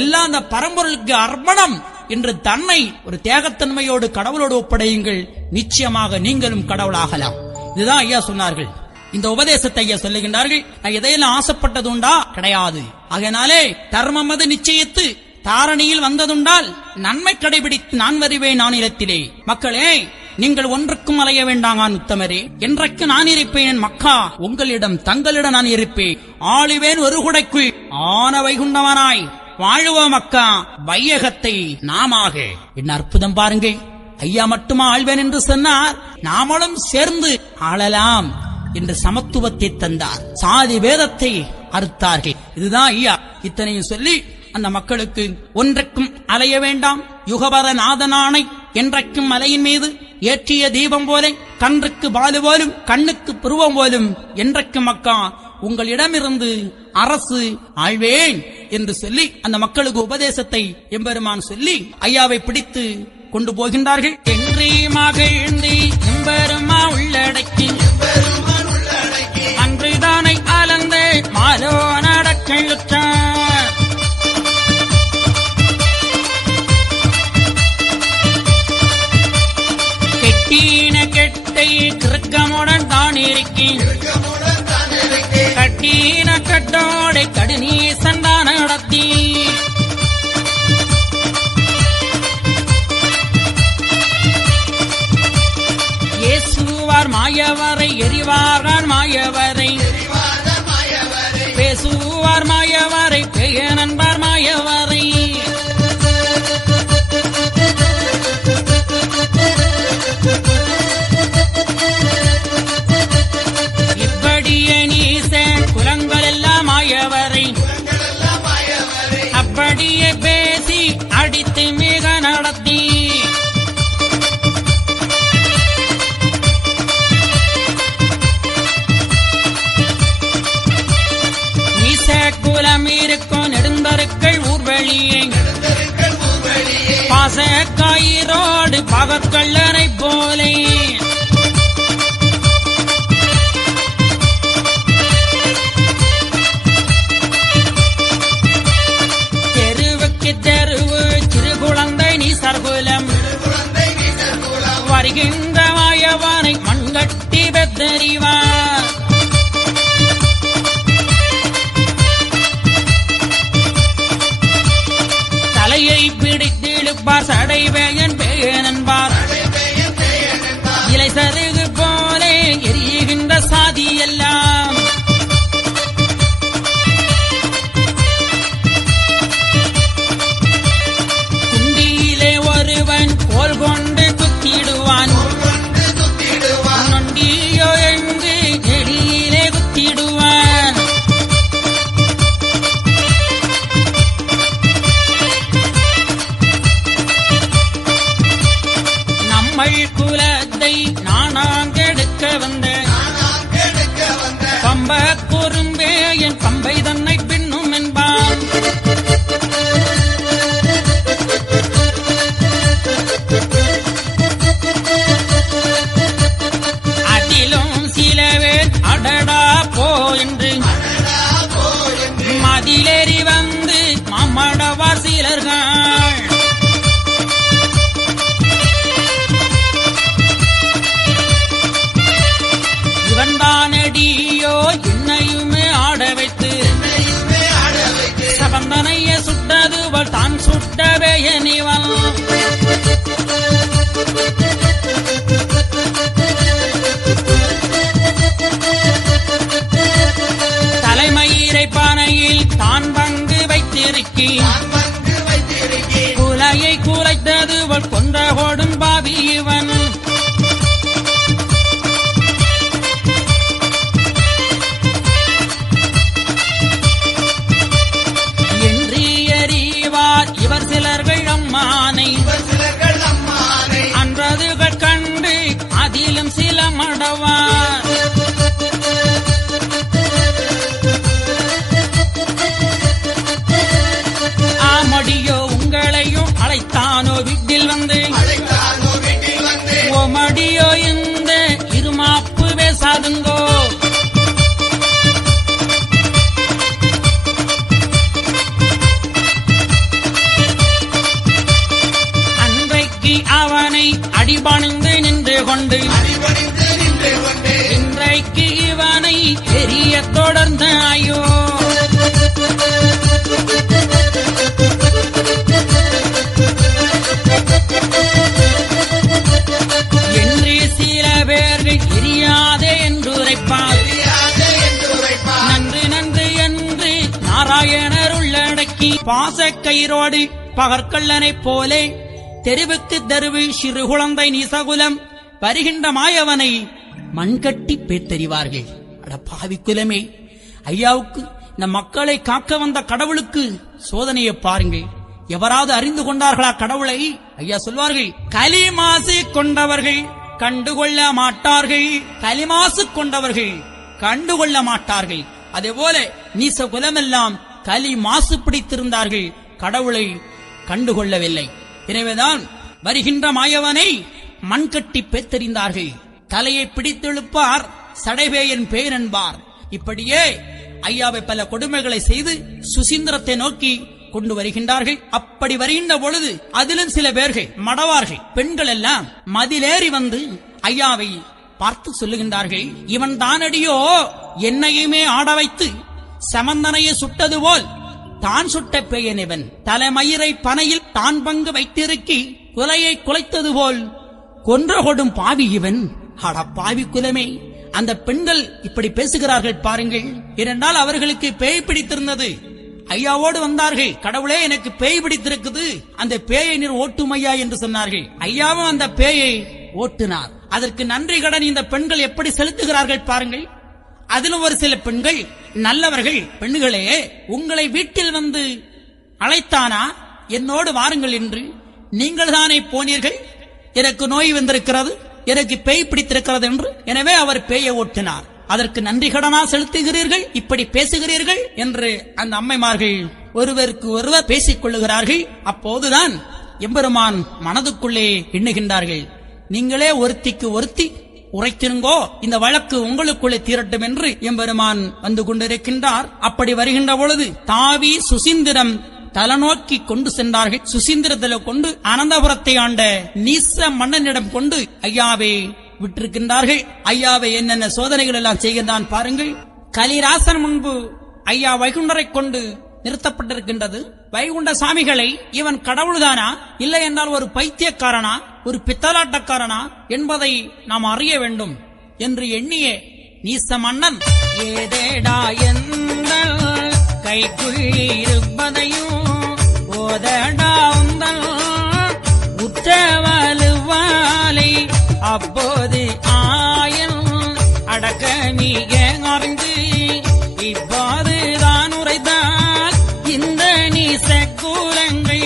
எல்லாம் அந்த பரம்பொருளுக்கு அர்ப்பணம் என்று தன்னை ஒரு தியாகத்தன்மையோடு கடவுளோடு ஒப்படையுங்கள். நிச்சயமாக நீங்களும் கடவுளாகலாம். இதுதான் ஐயா சொன்னார்கள். இந்த உபதேசத்தை ஐயா சொல்லுகின்றார்கள். நான் எதையெல்லாம் ஆசைப்பட்டது உண்டா? கிடையாது. ஆகையினாலே தர்மம் அது நிச்சயித்து தாரணியில் வந்ததுண்டால் நன்மை கடைபிடித்து நான் வருவேன் நானிலத்திலே. மக்களே, நீங்கள் ஒன்றுக்கும் அலைய வேண்டாங்கான் உத்தமரே. என்றைக்கு நான் இருப்பேன் மக்கா, உங்களிடம் தங்களிடம் நான் இருப்பேன். ஆளுவேன் ஒரு குடைக்குள் ஆன வைகுண்டவனாய் வாழுவோம் அக்கா வையகத்தை நாமாக. என்ன அற்புதம் பாருங்க. ஐயா மட்டுமா ஆழ்வேன் என்று சொன்னார்? நாமளும் சேர்ந்து ஆளலாம் என்று சமத்துவத்தை தந்தார். சாதி வேதத்தை அறுத்தார்கள். இதுதான் ஐயா. இத்தனையும் சொல்லி அந்த மக்களுக்கு ஒன்றைக்கும் அலைய வேண்டாம். யுகபர நாதனானை என்றைக்கும் மலையின் மீது ஏற்றிய தீபம் போல, கன்றுக்கு பாலு போலும் கண்ணுக்கு புருவம் போலும் என்றைக்கும் மக்கா உங்களிடமிருந்து அரசு ஆழ்வேன் என்று சொல்லி அந்த மக்களுக்கு உபதேசத்தை எம்பெருமான் சொல்லி ஐயாவை பிடித்து கொண்டு போகின்றார்கள். என்று மகிழ்ந்தி எம்பெருமா உள்ளடக்கி அன்றுதானை அலந்து மாலோ நடக்கின்றார். கெட்டின தான் இருக்கேன் கட்டின கட்டோடை கடுநீ சண்டா நடத்தி ஏசுவார் மாயவரை எரிவார்கள் மாயவரை பேசுவார் மாயவரை பெய நண்பார் மாயவரை இப்படியே நீச குலங்கள் எல்லாம் மாயவரை அப்படியே பேசி அடித்து மிக நடத்தி குலம் இருக்கும் நெடுந்தருக்கள் ஊர்வழியே பாசக்காயிரோடு பகற்கள்ளரை போலே தெருவுக்கு தெருவு சிறு குழந்தை நீ சர்குலம் வருகின்ற மாயவனை மண்கட்டி பெத்தறிவார் தலையை பிடித்து இழுப்பார் சடைவேயன் பேயனன்பார் இலை சருகு போலே எரியுகின்ற சாதி எல்லாம் குண்டியிலே ஒருவன் கோல் கொண்டு குத்திடுவான் நொண்டியோ என்று எடியிலே குத்திடுவான் குலத்தை நானாங்கெடுக்க வந்த பம்ப குறும்பே என் பம்பை தன்னை பின்னும் என்பான் அதிலும் சிலவே அடடா போ என்று மதிலேறி வந்து மாமடவார் சிலர்கள் இவன்தானடியோ என்னையுமே ஆட வைத்து சபந்தனைய சுட்டதுவள் தான் சுட்டவே எனிவன் தலைமயிரை பானையில் தான் பங்கு வைத்திருக்கி குலையை குலைத்ததுவள் கொன்ற கொடும் பாவி இவன் இவர் சிலர்கள் அம்மானை அன்றதுகள் கண்டு அதிலும் சில மடவார் ஆமடியோ உங்களையும் அழைத்தானோ வீட்டில் வந்து ஓமடியோ இந்த இருமாப்பு பேசாதுங்கோ அவனை அடிபணிந்து நின்று கொண்டு இன்றைக்கு இவனை எரிய தொடர்ந்த ஐயோ என்று சில பேர்கள் எரியாதே என்று உரைப்பார் நன்று நன்று என்று நாராயணர் உள்ளடக்கி பாசக்கயிரோடு பகற்கள்ளனைப் போலே தெருவுக்கு தெருவு சிறு குழந்தை நீசகுலம் வருகின்ற மாயவனை மண்கட்டி பேத்தறிவார்கள். அட பாவிக்குலமே, ஐயாவுக்கு இந்த மக்களை காக்க வந்த கடவுளுக்கு சோதனையை பாருங்கள். எவராவது அறிந்து கொண்டார்களா கடவுளை? ஐயா சொல்வார்கள், களிமாசு கொண்டவர்கள் கண்டுகொள்ள மாட்டார்கள், களிமாசு கொண்டவர்கள் கண்டுகொள்ள மாட்டார்கள். அதே போல நீச குலமெல்லாம் களி மாசு பிடித்திருந்தார்கள், கடவுளை கண்டுகொள்ளவில்லை. எனவேதான் வருகின்ற மாயவனை மண்கட்டி பேத்தறிந்தார்கள். தலையை பிடித்தெழுப்பார், சடைவேயன் பேரன்பார். இப்படியே ஐயாவை பல கொடுமைகளை செய்து சுசீந்திரத்தை நோக்கி கொண்டு வருகின்றார்கள். அப்படி வருகின்ற பொழுது அதிலும் சில பேர்கள் மடவார்கள் பெண்கள் எல்லாம் மதிலேறி வந்து ஐயாவை பார்த்து சொல்லுகின்றார்கள், இவன் தானடியோ என்னையுமே ஆட வைத்து சமந்தனையை சுட்டது போல் தான் சுட்ட பெயனிவன் தலைமயிரை பனையில் தான் பங்கு வைத்திருக்கி குலையை குலைத்தது போல் கொன்ற கொடும் பாவி இவன். அட பாவி குலமே, அந்த பெண்கள் இப்படி பேசுகிறார்கள் பாருங்கள். ஏனென்றால் அவர்களுக்கு பேய் பிடித்திருந்தது. ஐயாவோடு வந்தார்கள், கடவுளே எனக்கு பேய் பிடித்திருக்குது, அந்த பேயை நீர் ஓட்டுமையா என்று சொன்னார்கள். ஐயாவும் அந்த பேயை ஓட்டுனார். அதற்கு நன்றி கடன் இந்த பெண்கள் எப்படி செலுத்துகிறார்கள் பாருங்கள். அதிலும் ஒரு சில பெண்கள் நல்லவர்கள், பெண்களே உங்களை வீட்டில் வந்து அழைத்தானா, என்னோடு வாருங்கள் என்று. நீங்கள் தானே போனீர்கள், எனக்கு நோய் வந்திருக்கிறது, எனக்கு பேய் பிடித்திருக்கிறது என்று. எனவே அவர் பேயை ஓட்டினார். அதற்கு நன்றி கடனா செலுத்துகிறீர்கள், இப்படி பேசுகிறீர்கள் என்று அந்த அம்மைமார்கள் ஒருவருக்கு ஒருவர் பேசிக் கொள்ளுகிறார்கள். அப்போதுதான் எம்பெருமான் மனதுக்குள்ளே எண்ணுகின்றார்கள், நீங்களே ஒருத்திக்கு ஒருத்தி உரைத்திருங்கோ, இந்த வழக்கு உங்களுக்குள்ளே தீரட்டும் என்று எம்பெருமான் வந்து கொண்டிருக்கின்றார். அப்படி வருகின்ற பொழுது தாவி சுசீந்திரம் தலநோக்கி கொண்டு சென்றார்கள். சுசீந்திரத்தில கொண்டு அனந்தபுரத்தை ஆண்ட நீச மன்னனிடம் கொண்டு ஐயாவை விட்டிருக்கின்றார்கள். ஐயாவை என்னென்ன சோதனைகள் எல்லாம் செய்கின்றான் பாருங்கள். கலிராசன் முன்பு ஐயா வைகுண்டரை கொண்டு நிறுத்தப்பட்டிருக்கின்றது. வைகுண்ட சாமிகளை இவன் கடவுள்தானா, இல்லை என்றால் ஒரு பைத்தியக்காரனா, ஒரு பித்தலாட்டக்காரனா என்பதை நாம் அறிய வேண்டும் என்று எண்ணிய நீச மன்னன், ஏதேடா எந்த கைக்குள் இருப்பதையும் ஓதடா உந்தல் உற்றவலுவாலை அப்போது ஆயன் அடக்கமிக அறிந்து இப்போது தான் உரைத்தால் இந்த நீச கூலங்கள்.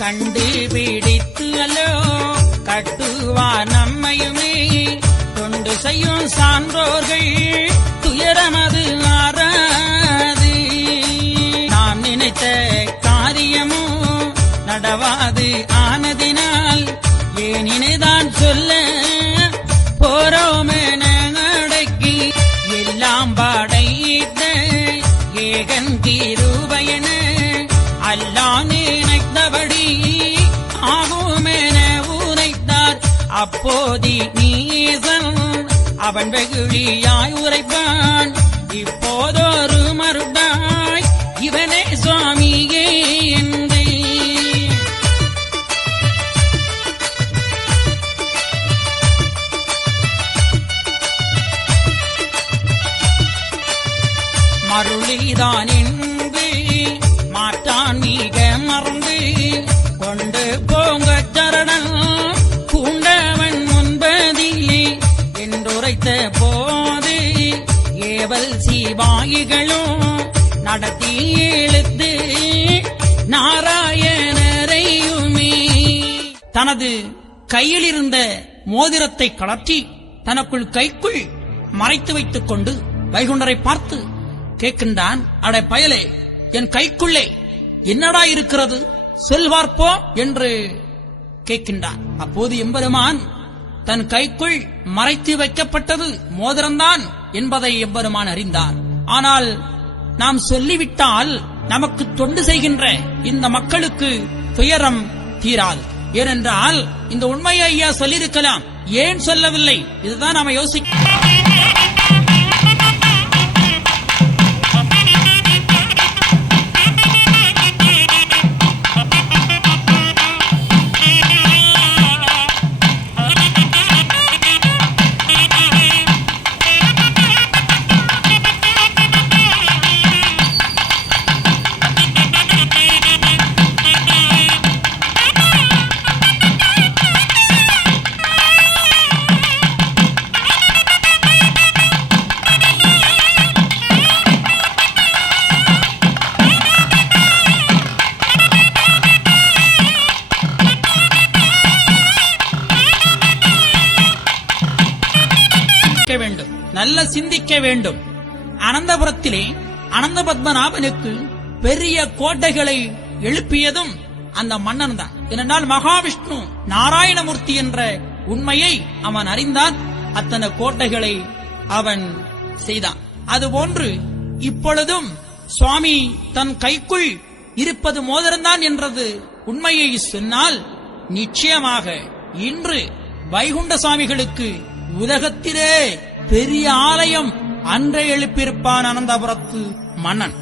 கண்டுபிடித்து அல்லோ கட்டுவா நம்மையுமே தொண்டு செய்யும் சான்றோர்கள் துயரமது ஆறாது. நாம் நினைத்த காரியமும் நடவாது ஆனதினால் ஏனினைதான் சொல்ல போறோமென அடக்கி எல்லாம் பாடையிட்ட ஏகன் தீருபயன அல்லா நினைத்தபடி ஆகுமென உரைத்தார். அப்போதி நீசன் அவன் வெகுளியாய் உரைப்பான், இப்போதொரு மறுடாய் இவனே சுவாமியே என்று. மருளிதான் என்று மாற்றான் மிக மறந்து கொண்டு போங்க சரணம் பூண்டவன் முன்பதிலே என்றுரைத்த போது ஏவல் சிவாயிகளும் நடத்தி இழுத்து நாராயணரையுமே தனது கையில் இருந்த மோதிரத்தை கலற்றி தனக்குள் கைக்குள் மறைத்து வைத்துக் கொண்டு வைகுண்டரை பார்த்து கேட்கின்றான், அடை பயலே, என் கைக்குள்ளே என்னடா இருக்கிறது சொல்வார்ப்போ என்று கேட்கின்றான். அப்போது எம்பெருமான் தன் கைக்குள் மறைத்து வைக்கப்பட்டது மோதிரம்தான் என்பதை எம்பெருமான் அறிந்தார். ஆனால் நாம் சொல்லிவிட்டால் நமக்கு தொண்டு செய்கின்ற இந்த மக்களுக்கு துயரம் தீராது. ஏனென்றால் இந்த உண்மையை ஐயா சொல்லியிருக்கலாம், ஏன் சொல்லவில்லை, இதுதான் நாம யோசிக்க. நல்ல சிந்திக்க வேண்டும். அனந்தபுரத்திலே அனந்த பத்மநாபனுக்கு பெரிய கோட்டைகளை எழுப்பியதும் அந்த மன்னன் தான். ஏனென்றால் மகாவிஷ்ணு நாராயணமூர்த்தி என்ற உண்மையை அவன் அறிந்தான். அத்தனை கோட்டைகளை அவன் செய்தான். அதுபோன்று இப்பொழுதும் சுவாமி தன் கைக்குள் இருப்பது மோதிரம்தான் என்றது உண்மையை சொன்னால் நிச்சயமாக இன்று வைகுண்ட சுவாமிகளுக்கு உலகத்திலே பெரிய ஆலயம் அன்றே எழுப்பியிருப்பான் அனந்தபுரத்து மன்னன்.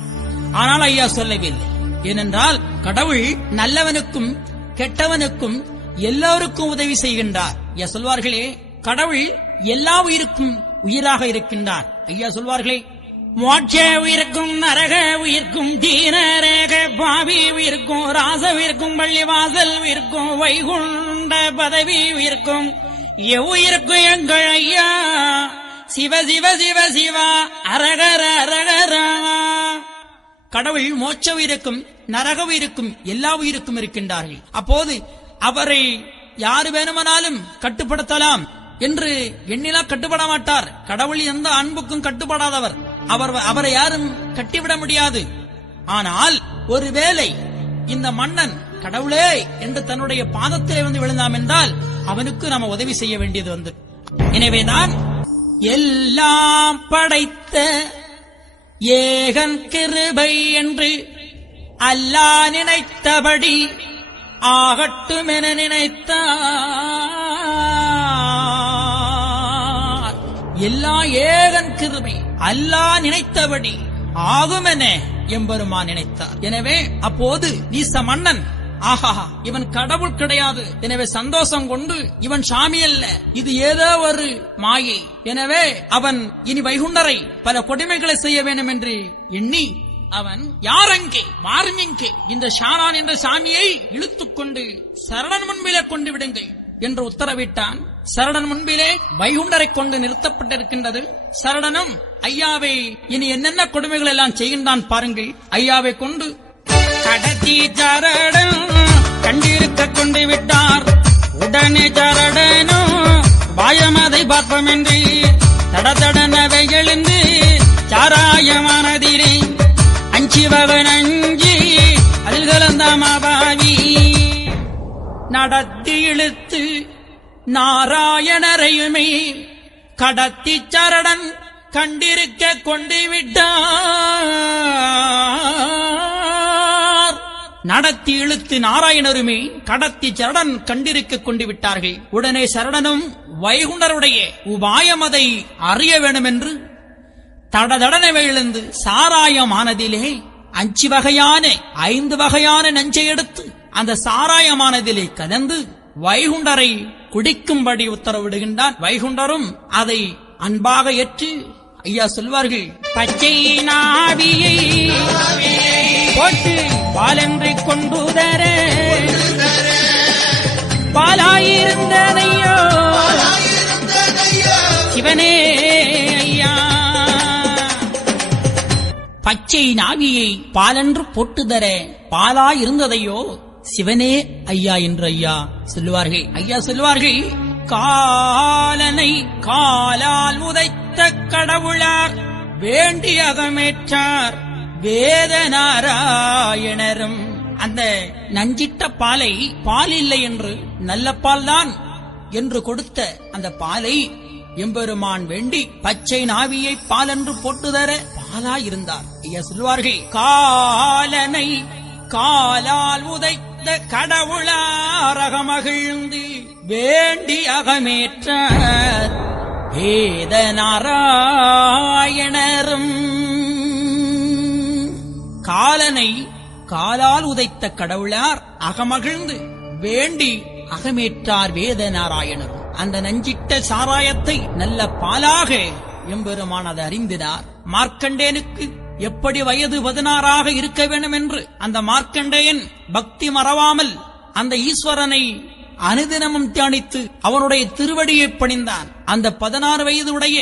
ஆனால் ஐயா சொல்லவில்லை. ஏனென்றால் கடவுள் நல்லவனுக்கும் கெட்டவனுக்கும் எல்லோருக்கும் உதவி செய்கின்றார். ஐயா சொல்வார்களே, கடவுள் எல்லா உயிருக்கும் உயிராக இருக்கின்றார். ஐயா சொல்வார்களே, மோட்ச உயிர்க்கும் நரக உயிர்க்கும் தீனரேக பாவி உயிர்க்கும் ராச உயிர்க்கும் பள்ளிவாசல் உயிர்க்கும் வைகுண்ட பதவி உயிர்க்கும் எவ்வுயிர்க்கும் எங்கள் ஐயா சிவ சிவ சிவ சிவா அரகர அரகரா. கடவுள் மோட்ச உயிருக்கும் நரக உயிருக்கும் எல்லா உயிருக்கும் இருக்கின்றார்கள். அப்போது அவரை யாரு வேணுமானாலும் கட்டுப்படுத்தலாம் என்று எண்ணிலா கட்டுப்பட மாட்டார். கடவுள் எந்த அன்புக்கும் கட்டுப்படாதவர். அவரை யாரும் கட்டிவிட முடியாது. ஆனால் ஒருவேளை இந்த மன்னன் கடவுளே என்று தன்னுடைய பாதத்திலே வந்து விழுந்தாம் என்றால் அவனுக்கு நாம உதவி செய்ய வேண்டியது வந்து. எனவேதான் எல்லாம் படைத்த ஏகன் கிருபை என்று அல்லாஹ் நினைத்தபடி ஆகட்டும் என நினைத்தார். எல்லா ஏகன் கிருபை அல்லாஹ் நினைத்தபடி ஆகும் என எம்பெருமான் நினைத்தார். எனவே அப்போது நீச மன்னன் ஆஹா இவன் கடவுள் கிடையாது, எனவே சந்தோஷம் கொண்டு இவன் சாமி அல்ல, இது ஏதோ ஒரு மாயை, எனவே அவன் இனி வைகுண்டரை பல கொடுமைகளை செய்ய வேண்டும் என்று எண்ணி அவன் யாரெங்கே மாறுமெங்கே இந்த ஷாரான் என்ற சாமியை இழுத்துக்கொண்டு சரணன் முன்பிலே கொண்டு விடுங்கள் என்று உத்தரவிட்டான். சரணன் முன்பிலே வைகுண்டரை கொண்டு நிறுத்தப்பட்டிருக்கின்றது. சரணனும் ஐயாவை இனி என்னென்ன கொடுமைகள் எல்லாம் செய்கின்றான் பாருங்கள். ஐயாவை கொண்டு கடத்தி சரணன் கண்டிருக்க கொண்டு விட்டார். உடனே சரணனும் பாயமதை பார்ப்போம் என்று தடதடனவை எழுந்து சாராயமானதிரே அஞ்சிவன் அஞ்சி அதில் கலந்த மாபாவி நடத்தி இழுத்து நாராயணரையுமே கடத்தி சரணன் கண்டிருக்க கொண்டு விட்டார். நடத்தி இழுத்து நாராயணருமே கடத்தி சரணன் கண்டிருக்க கொண்டு விட்டார்கள். உடனே சரணனும் வைகுண்டருடைய உபாயமதை அறிய வேண்டும் என்று தடதடனவை எழுந்து சாராயமானதிலே 5 வகையான 5 வகையான நஞ்சை எடுத்து அந்த சாராயமானதிலே கலந்து வைகுண்டரை குடிக்கும்படி உத்தரவிடுகின்றான். வைகுண்டரும் அதை அன்பாக ஏற்று ஐயா சொல்வார்கள், பச்சை நாவியை போட்டு பாலென்று கொண்டு தர பாலாயிருந்தனையோ சிவனே ஐயா. பச்சை நாவியை பாலென்று போட்டு தர பாலா இருந்ததையோ சிவனே ஐயா என்று ஐயா சொல்லுவார்கள். ஐயா சொல்லுவார்கள், காலனை காலால் உதைத்த கடவுளார் வேண்டி அகமேற்றார் வேதநாராயணரும். அந்த நஞ்சிட்ட பாலை பால் இல்லை என்று நல்ல பால் தான் என்று கொடுத்த அந்த பாலை எம்பெருமான் வேண்டி பச்சை நாவியை பால் என்று போட்டுதர பாலா இருந்தார். ஐயா சொல்வார்கள், காலனை காலால் உதைத்த கடவுளாரகமகிழ்ந்து வேண்டி அகமேற்ற வேதநாராயணரும். காலனை காலால் உதைத்த கடவுளார் அகமகிழ்ந்து வேண்டி அகமேற்றார் வேதநாராயணரும். அந்த நஞ்சிட்ட சாராயத்தை நல்ல பாலாக எம்பெருமான் அதை அறிந்தினார். மார்க்கண்டேனுக்கு எப்படி வயது 16 இருக்க வேண்டும் என்று அந்த மார்க்கண்டேயன் பக்தி மறவாமல் அந்த ஈஸ்வரனை அனுதினமும் தியானித்து அவனுடைய திருவடியை பணிந்தான். அந்த 16 வயது உடைய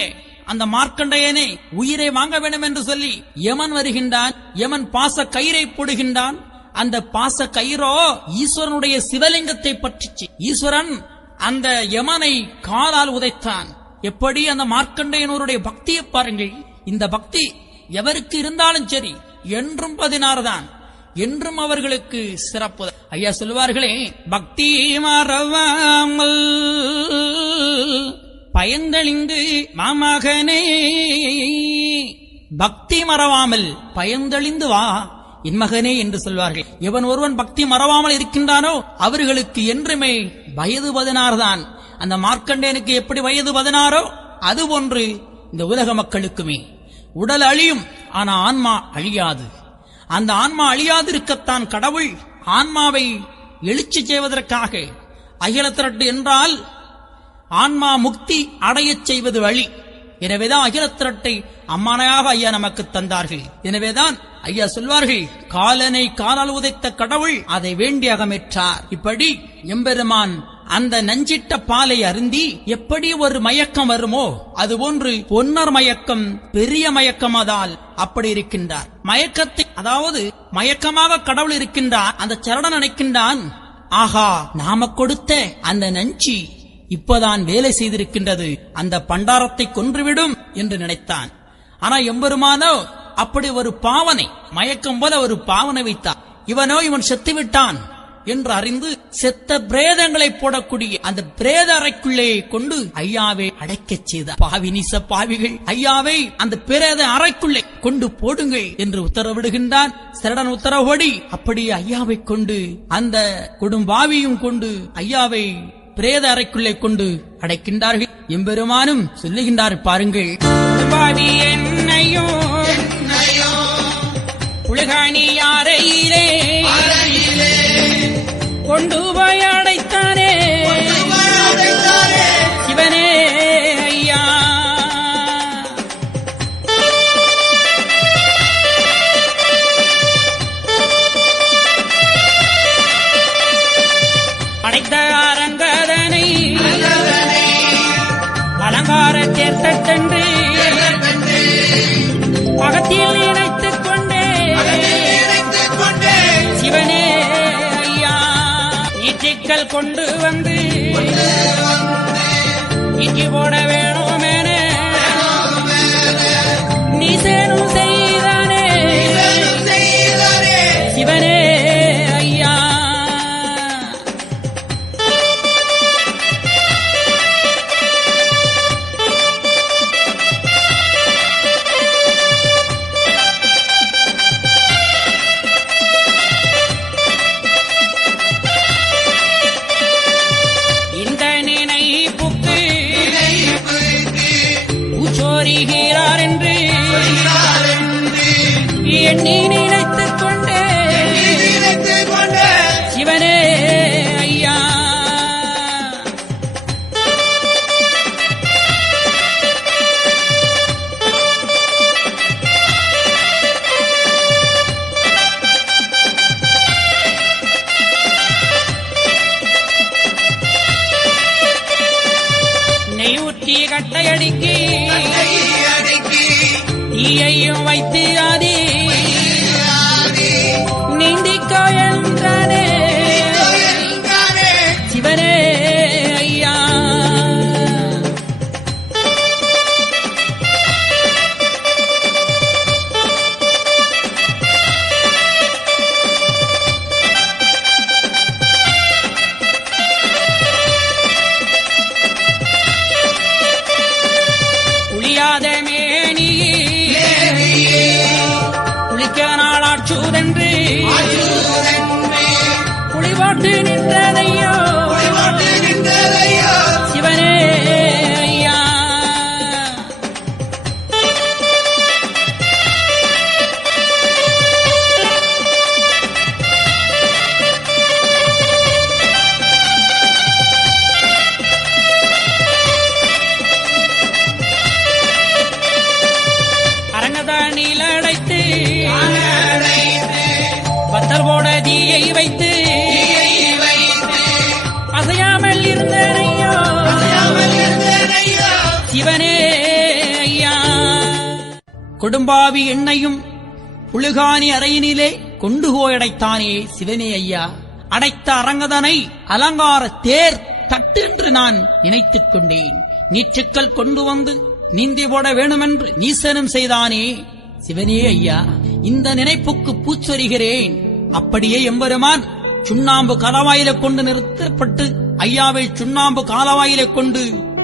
அந்த மார்க்கண்டேயனை உயிரை வாங்க வேண்டும் என்று சொல்லி யமன் வருகின்றான். யமன் பாச கயிறை போடுகின்றான். அந்த பாச கயிறோ ஈஸ்வரனுடைய சிவலிங்கத்தை பற்றிச்சு. ஈஸ்வரன் அந்த யமனை காலால் உதைத்தான். எப்படி அந்த மார்க்கண்டேயனுடைய பக்தியை பாருங்கள். இந்த பக்தி எவருக்கு இருந்தாலும் சரி என்றும் 16 தான். என்றும் அவர்களுக்கு சிறப்பு. ஐயா சொல்வார்களே, பக்தி மறவாமல் பயந்தளிந்து மாமகனே, பக்தி மறவாமல் பயந்தளிந்து வா என் மகனே என்று சொல்வார்கள். எவன் ஒருவன் பக்தி மறவாமல் இருக்கின்றானோ அவர்களுக்கு என்றுமே வயது 16 தான். அந்த மார்க்கண்டேனுக்கு எப்படி வயது 16 அதுபோன்று இந்த உலக மக்களுக்குமே. உடல் அழியும், ஆனா ஆன்மா அழியாது. அந்த ஆன்மா அழியாது இருக்கத்தான் கடவுள் ஆன்மாவை எழுச்சி செய்வதற்காக அகில திரட்டு என்றால் ஆன்மா முக்தி அடையச் செய்வது வழி. எனவேதான் அகில திரட்டை அம்மானையாக ஐயா நமக்கு தந்தார்கள். எனவேதான் ஐயா சொல்வார்கள், காலனை காலால் உதைத்த கடவுள் அதை வேண்டி அகமேற்றார். இப்படி எம்பெருமான் அந்த நஞ்சிட்ட பாலை அருந்தி எப்படி ஒரு மயக்கம் வருமோ அதுபோன்று பொன்னர் மயக்கம் பெரிய மயக்கமாதால் அப்படி இருக்கின்றார். மயக்கத்தை, அதாவது மயக்கமாக கடவுள் இருக்கின்றார். அந்த சரணன் நினைக்கின்றான், ஆகா நாம கொடுத்த அந்த நஞ்சி இப்பதான் வேலை செய்திருக்கின்றது, அந்த பண்டாரத்தை கொன்றுவிடும் என்று நினைத்தான். ஆனா எம்பெருமானோ அப்படி ஒரு பாவனை, மயக்கம் போல ஒரு பாவனை வைத்தான். இவன் செத்துவிட்டான் என்று அறிந்து செத்த பிரேதங்களை போடக்கூடிய அந்த பிரேத அறைக்குள்ளே கொண்டு ஐயாவை அடைக்கச் செய்தார். பாவி நீச பாவிகள், ஐயாவை அந்த பிரேத அறைக்குள்ளே கொண்டு போடுங்கள் என்று உத்தரவிடுகின்றான். சரடன் உத்தரவோடி அப்படியே ஐயாவை கொண்டு அந்த கொடும்பாவியும் கொண்டு ஐயாவை பிரேத அறைக்குள்ளே கொண்டு அடைக்கின்றார்கள். எம்பெருமானும் சொல்லுகின்றார், பாருங்கள், பாவி என்னையோ உலகாணி யாரையிலே கொண்டு போய் அடைத்தானே சிவனே ஐயா. அடைத்த அரங்கதனை அலங்கார தேர்த்தென்று பகத்தில் நினைத்துக் கொண்டே சிவனே ஐயா. ஈட்டிக்கல் கொண்டு வந்து ஈட்டி போட வேணுமென நீ சேனும் செய்தானே சிவனே ஐயா. பூச்சோரிகிறார் என்று எண்ணி நினைத்துக் கொண்டே சிவனே ஐயா. நெய் ஊற்றி கட்டையடிக்கு தீயையும் வைத்து ஆதி நீந்திக்க என்றானே சிவனே ஐயா. புளியாத மேனி குளிக்க நாளாச்சூதென்று குளிவாட்டு நின்றதையோ சிவனே ஐயா. அரங்கதானில் அடைத்து பத்தல் போட தீயை வைத்து அசையாமல் இருந்தனையோ சிவனே ஐயா. கொடும்பாவி எண்ணையும் புழுகானி அறையினிலே கொண்டு போய் அடைத்தானே சிவனே ஐயா. அடைத்த அரங்கதனை அலங்கார தேர் தட்டு என்று நான் நினைத்துக் கொண்டேன். நீற்றுக்கள் கொண்டு வந்து நீந்தி போட வேணுமென்று நீசனும் செய்தானே சிவனே ஐயா. இந்த நினைப்புக்கு பூச்சொரிகிறேன், அப்படியே எம்பெருமான் சுண்ணாம்பு காலவாயில கொண்டு நிறுத்தப்பட்டு ஐயாவை சுண்ணாம்பு காலவாயில கொண்டு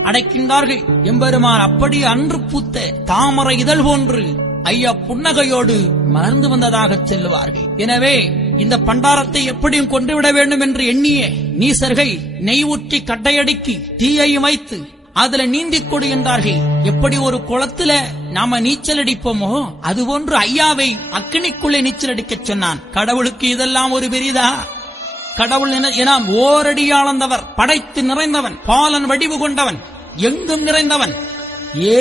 அடைக்கின்றார்கள். எம்பெருமான் அப்படி அன்று பூத்த தாமரை இதழ் போன்று ஐயா புன்னகையோடு மறந்து வந்ததாக சொல்லுவார்கள். எனவே இந்த பண்டாரத்தை எப்படியும் கொண்டுவிட வேண்டும் என்று எண்ணிய நீசர்கள் நெய் ஊற்றி கட்டையடிக்கி தீயை வைத்து அதுல நீந்திக் கொடு என்றார்கள். எப்படி ஒரு குளத்துல நாம நீச்சல் அடிப்போமோ அதுபோன்று ஐயாவை அக்கினிக்குள்ளே நீச்சல் அடிக்கச் சொன்னான். கடவுளுக்கு இதெல்லாம் ஒரு பெரிதா? கடவுள் என ஓரடியாளந்தவர், படைத்து நிறைந்தவன், பாலன் வடிவு கொண்டவன், எங்கும் நிறைந்தவன்,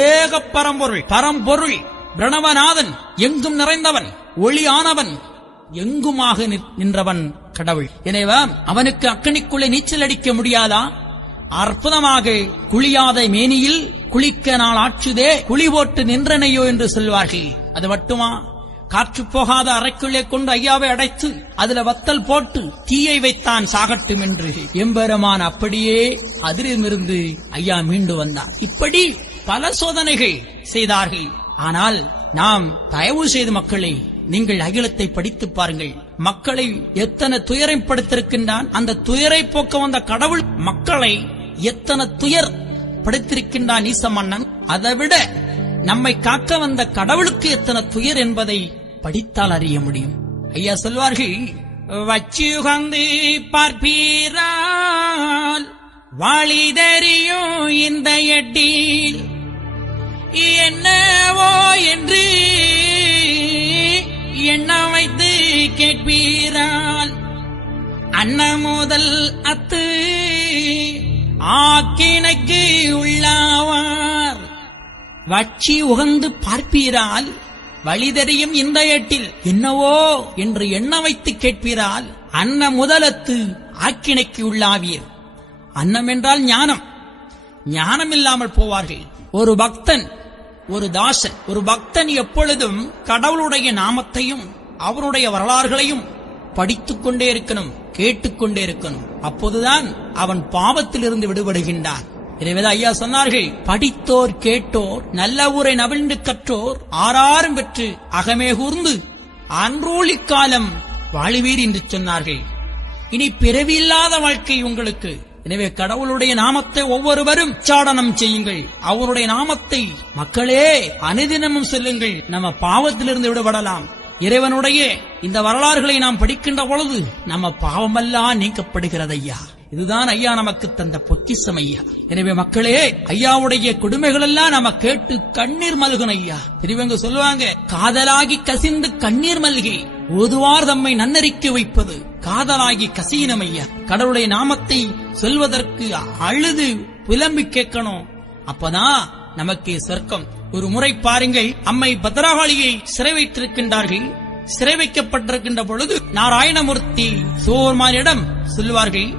ஏக பரம்பொருள் பிரணவநாதன், எங்கும் நிறைந்தவன், ஒளியானவன், எங்குமாக நின்றவன் கடவுள். எனவே அவனுக்கு அக்கனிக்குள்ளே நீச்சல் அடிக்க முடியாதா? அற்புதமாக குளியாத மேனியில் குளிக்க நாள் ஆட்சுதே குழி போட்டு நின்றனையோ என்று சொல்வார்கள். அது மட்டுமா? காற்று போகாத அறைக்குள்ளே கொண்டு ஐயாவை அடைத்து அதுல வத்தல் போட்டு தீயை வைத்தான் சாகட்டும் என்று எம்பெருமான் அப்படியே அதிலிருந்து ஐயா மீண்டு வந்தார். இப்படி பல சோதனைகள் செய்தார்கள். ஆனால் நாம் தயவு செய்து மக்களை, நீங்கள் அகிலத்தை படித்து பாருங்கள். மக்களை எத்தனை துயரை படுத்திருக்கின்றான். அந்த துயரை போக்க வந்த கடவுள் மக்களை எத்தனை துயர் படுத்திருக்கின்றான் ஈச மன்னன். அதைவிட நம்மை காக்க வந்த கடவுளுக்கு எத்தனை துயர் என்பதை படித்தால் அறிய முடியும். ஐயா சொல்வார்கள், வச்சுகந்து பார்ப்பீரால் வாழி தெரியும் இந்த எட்டில் என்னவோ என்று எண்ண வைத்து கேட்பீரால் அன்ன முதல் அத்து ஆக்கினைக்கு உள்ளாவார். வச்சி உகந்து பார்ப்பீரால் வழி தெரியும் இந்த எட்டில் என்னவோ என்று எண்ண வைத்து கேட்பீரால் அன்ன முதலத்து ஆக்கினைக்கு உள்ளாவீர். அன்னம் என்றால் ஞானம். ஞானம் இல்லாமல் போவார்கள். ஒரு பக்தன், ஒரு தாசன், ஒரு பக்தன் எப்பொழுதும் கடவுளுடைய நாமத்தையும் அவருடைய வரலாறுகளையும் படித்துக் கொண்டே இருக்கணும், கேட்டுக்கொண்டே இருக்கணும். அப்போதுதான் அவன் பாவத்திலிருந்து விடுபடுகின்றான். எனவே ஐயா சொன்னார்கள், படித்தோர் கேட்டோர் நல்ல ஊரை நவிழ்ந்து கற்றோர் ஆறாரும் பெற்று அகமே கூர்ந்து அன்றோழி காலம் வாழுவீர் என்று சொன்னார்கள். இனி பிறவியில்லாத வாழ்க்கை உங்களுக்கு. எனவே கடவுளுடைய நாமத்தை ஒவ்வொருவரும் உச்சாடனம் செய்யுங்கள். அவருடைய நாமத்தை மக்களே அனுதினமும் சொல்லுங்கள். நம்ம பாவத்திலிருந்து விடுபடலாம். இறைவனுடைய இந்த வரலாறுகளை நாம் படிக்கின்ற பொழுது நம்ம பாவமெல்லாம் நீக்கப்படுகிறது ஐயா. இதுதான் ஐயா நமக்கு தந்த பொக்கிஷம் ஐயா. எனவே மக்களே, ஐயாவுடைய கொடுமைகள் எல்லாம் நம்ம கேட்டு கண்ணீர் மல்கணும் ஐயா. பெரியவங்க சொல்லுவாங்க, காதலாகி கசிந்து கண்ணீர் மல்கி ஓதுவார் தம்மை நன்னறிக்க வைப்பது காதலாகி கசியினம் ஐயா. கடவுளுடைய நாமத்தை சொல்வதற்கு அழுது புலம்பி கேட்கணும். அப்பதான் நமக்கு சொர்க்கம். ஒரு முறை பாருங்கள், அம்மை பத்ரகாளியை சிறை வைத்திருக்கின்றார்கள். சிறை வைக்கப்பட்டிருக்கின்ற பொழுது நாராயணமூர்த்தி சோர்மானிடம் சொல்வார்கள்,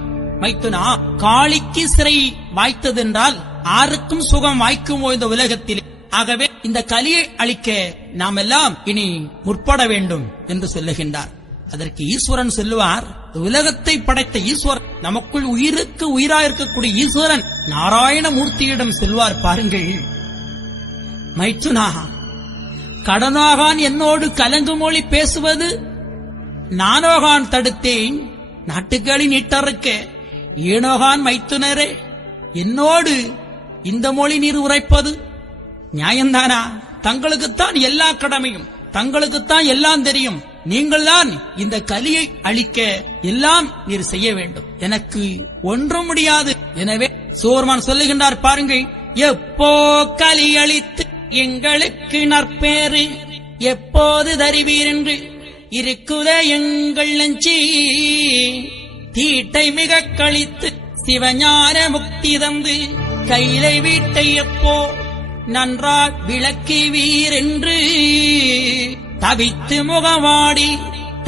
மைத்துனா, காளிக்கு சிறை வாய்த்ததென்றால் ஆருக்கும் சுகம் வாய்க்குமோ இந்த உலகத்தில்? ஆகவே இந்த கலியை அழிக்க நாம் எல்லாம் இனி முற்பட வேண்டும் என்று சொல்லுகின்றார். அதற்கு ஈஸ்வரன் சொல்லுவார், உலகத்தை படைத்த ஈஸ்வரன், நமக்குள் உயிருக்கு உயிராயிருக்கக்கூடிய ஈஸ்வரன் நாராயணமூர்த்தியிடம் சொல்வார், பாருங்கள் மைத்துனா, கடனாகான் என்னோடு கலங்கு மொழி பேசுவது நானோகான் தடுத்தேன், நாட்டுக்களி நீட்டறுக்க ஏனோகான் மைத்துனரே என்னோடு இந்த மொழி நீர் உரைப்பது நியாயம்தானா? தங்களுக்குத்தான் எல்லா கடமையும், தங்களுக்குத்தான் எல்லாம் தெரியும். நீங்கள்தான் இந்த கலியை அழிக்க எல்லாம் நீர் செய்ய வேண்டும். எனக்கு ஒன்றும் முடியாது. எனவே சோர்மான் சொல்லுகின்றார், பாருங்கள், எப்போ கலி அழித்து எங்களுக்கு நற்பேறு எப்போது தருவீர் என்று இருக்குதே எங்கள் நெஞ்சி. தீட்டை மிக கழித்து சிவஞான முக்தி தந்து கையிலை வீட்டை எப்போ நன்றா விளக்குவீர் என்று தவித்து முகவாடி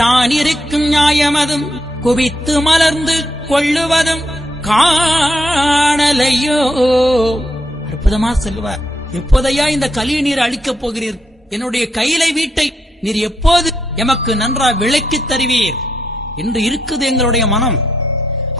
தான் இருக்கும் நியாயமதும் குவித்து மலர்ந்து கொள்ளுவதும் காணலையோ. அற்புதமா சொல்லுவார், எப்போதையா இந்த கலியை நீர் அழிக்கப் போகிறீர்? என்னுடைய கையிலை வீட்டை நீர் எப்போது எமக்கு நன்றா விளக்கித் தருவீர் என்று இருக்குது எங்களுடைய மனம்.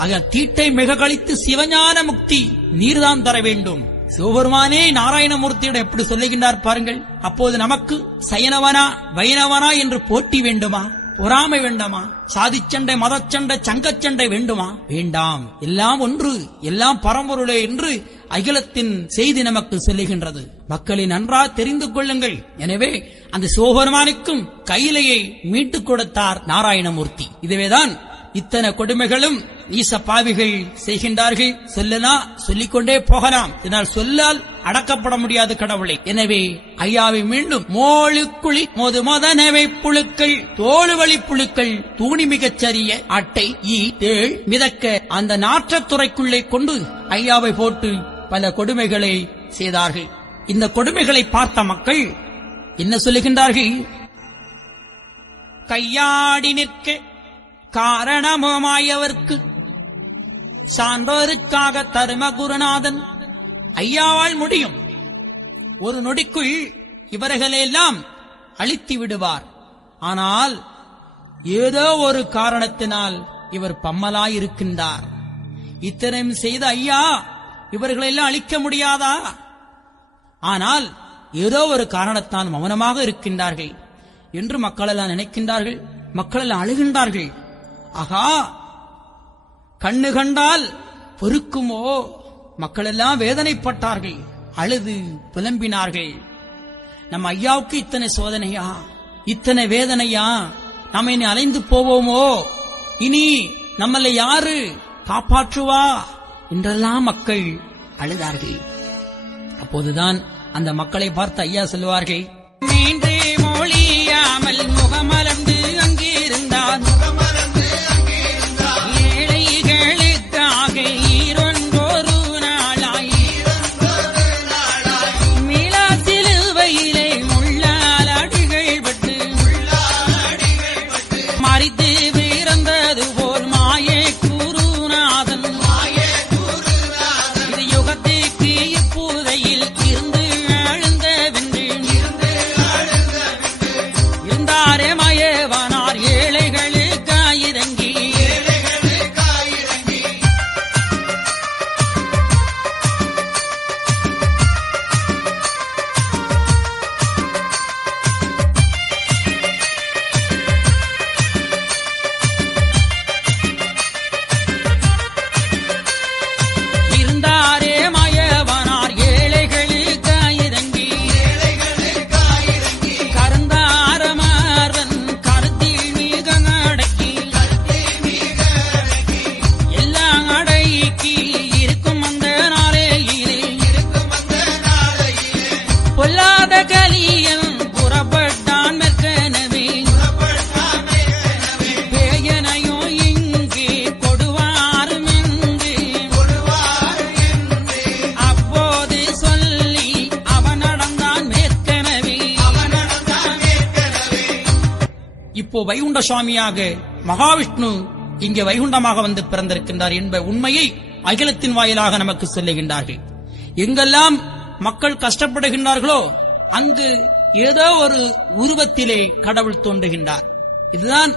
ஆக தீட்டை மிக கழித்து சிவஞான முக்தி நீர்தான் தர வேண்டும். சிவபெருமானே நாராயணமூர்த்தியிடம் எப்படி சொல்லுகின்றார் பாருங்கள். அப்போது நமக்கு சயனவனா வைணவனா என்று போட்டி வேண்டுமா? பொறாமை வேண்டாமா? சாதிச்சண்டை, மதச்சண்டை, சங்கச்சண்டை வேண்டுமா? வேண்டாம். எல்லாம் ஒன்று, எல்லாம் பரம்பொருளே என்று அகிலத்தின் செய்தி நமக்கு சொல்லுகின்றது. மக்களை நன்றா தெரிந்து கொள்ளுங்கள். எனவே அந்த சிவபெருமானுக்கும் கையிலையை மீட்டுக் கொடுத்தார் நாராயணமூர்த்தி. இதுவேதான் இத்தனை கொடுமைகளும் ஈச பாவிகள் செய்கின்றார்கள். சொல்லனா சொல்லிக்கொண்டே போகலாம். இதனால் சொல்லால் அடக்கப்பட முடியாது கடவுளை. எனவே ஐயாவை மீண்டும் மோழுக்குழி மோது மதனவை புழுக்கள் தோளுவழி புழுக்கள் தூணி மிகச்சரிய அட்டை ஈ தேள் மிதக்க அந்த நாற்றத்துறைக்குள்ளே கொண்டு ஐயாவை போட்டு பல கொடுமைகளை செய்தார்கள். இந்த கொடுமைகளை பார்த்த மக்கள் என்ன சொல்லுகின்றார்கள்? கையாடி நிற்க காரணமாயவர்க்கு சான்றோருக்காக தரும குருநாதன் ஐயாவால் முடியும். ஒரு நொடிக்குள் இவர்களெல்லாம் அழித்து விடுவார். ஆனால் ஏதோ ஒரு காரணத்தினால் இவர் பம்மலாயிருக்கின்றார். இத்தனையும் செய்த ஐயா இவர்களெல்லாம் அழிக்க முடியாதா? ஆனால் ஏதோ ஒரு காரணத்தால் மௌனமாக இருக்கின்றார்கள் என்று மக்கள் எல்லாம் நினைக்கின்றார்கள். மக்கள் எல்லாம் அழுகின்றார்கள். ஆகா, கண்ணு கண்டால் பொறுக்குமோ? மக்கள் எல்லாம் வேதனைப்பட்டார்கள், அழுது புலம்பினார்கள். நம்ம ஐயாவுக்கு இத்தனை சோதனையா, இத்தனை வேதனையா? நம்ம இனி அலைந்து போவோமோ? இனி நம்மளை யாரு காப்பாற்றுவா என்றெல்லாம் மக்கள் அழுதார்கள். அப்போதுதான் அந்த மக்களை பார்த்து ஐயா சொல்லுவார்கள், மீன்றே மொழியாமல் முகமலர்ந்து அங்கிருந்தான் ஏழைகளுக்காக ஈரொன்றொரு நாளாய் மீளா சிலுவையிலே முள்ளால் அடிகள் பட்டு மறித்து பிறந்தது போல் மாயே குருநாதன் இது யுகத்துக்கு இப்பூதையில் இருந்து அழுந்தவென்று இருந்தாரே மயவனார் ஏழைகளுக்காயிரங்கி இருந்தாரே மயவனார் ஏழைகளுக்காயிரங்கி கருந்தாரமார்வன் கருத்தில் மிக அடக்கி எல்லாம் அடக்கி இருக்கும் அந்த நாளையிலே பொல்லாத கலியன் புறப்பட்டான் மெற்கனவே பேயனையோ இங்கே கொடுவாரும் என்று அப்போது சொல்லி அவன் நடந்தான் மேற்கனவே. இப்போ வைகுண்ட சுவாமியாக மகாவிஷ்ணு இங்கே வைகுண்டமாக வந்து பிறந்திருக்கின்றார் என்ப உண்மையை அகிலத்தின் வாயிலாக நமக்கு சொல்லுகின்றார்கள். எங்கெல்லாம் மக்கள் கஷ்டப்படுகின்றார்களோ அங்கு ஏதோ ஒரு உருவத்திலே கடவுள் தோன்றுகின்றார். இதுதான்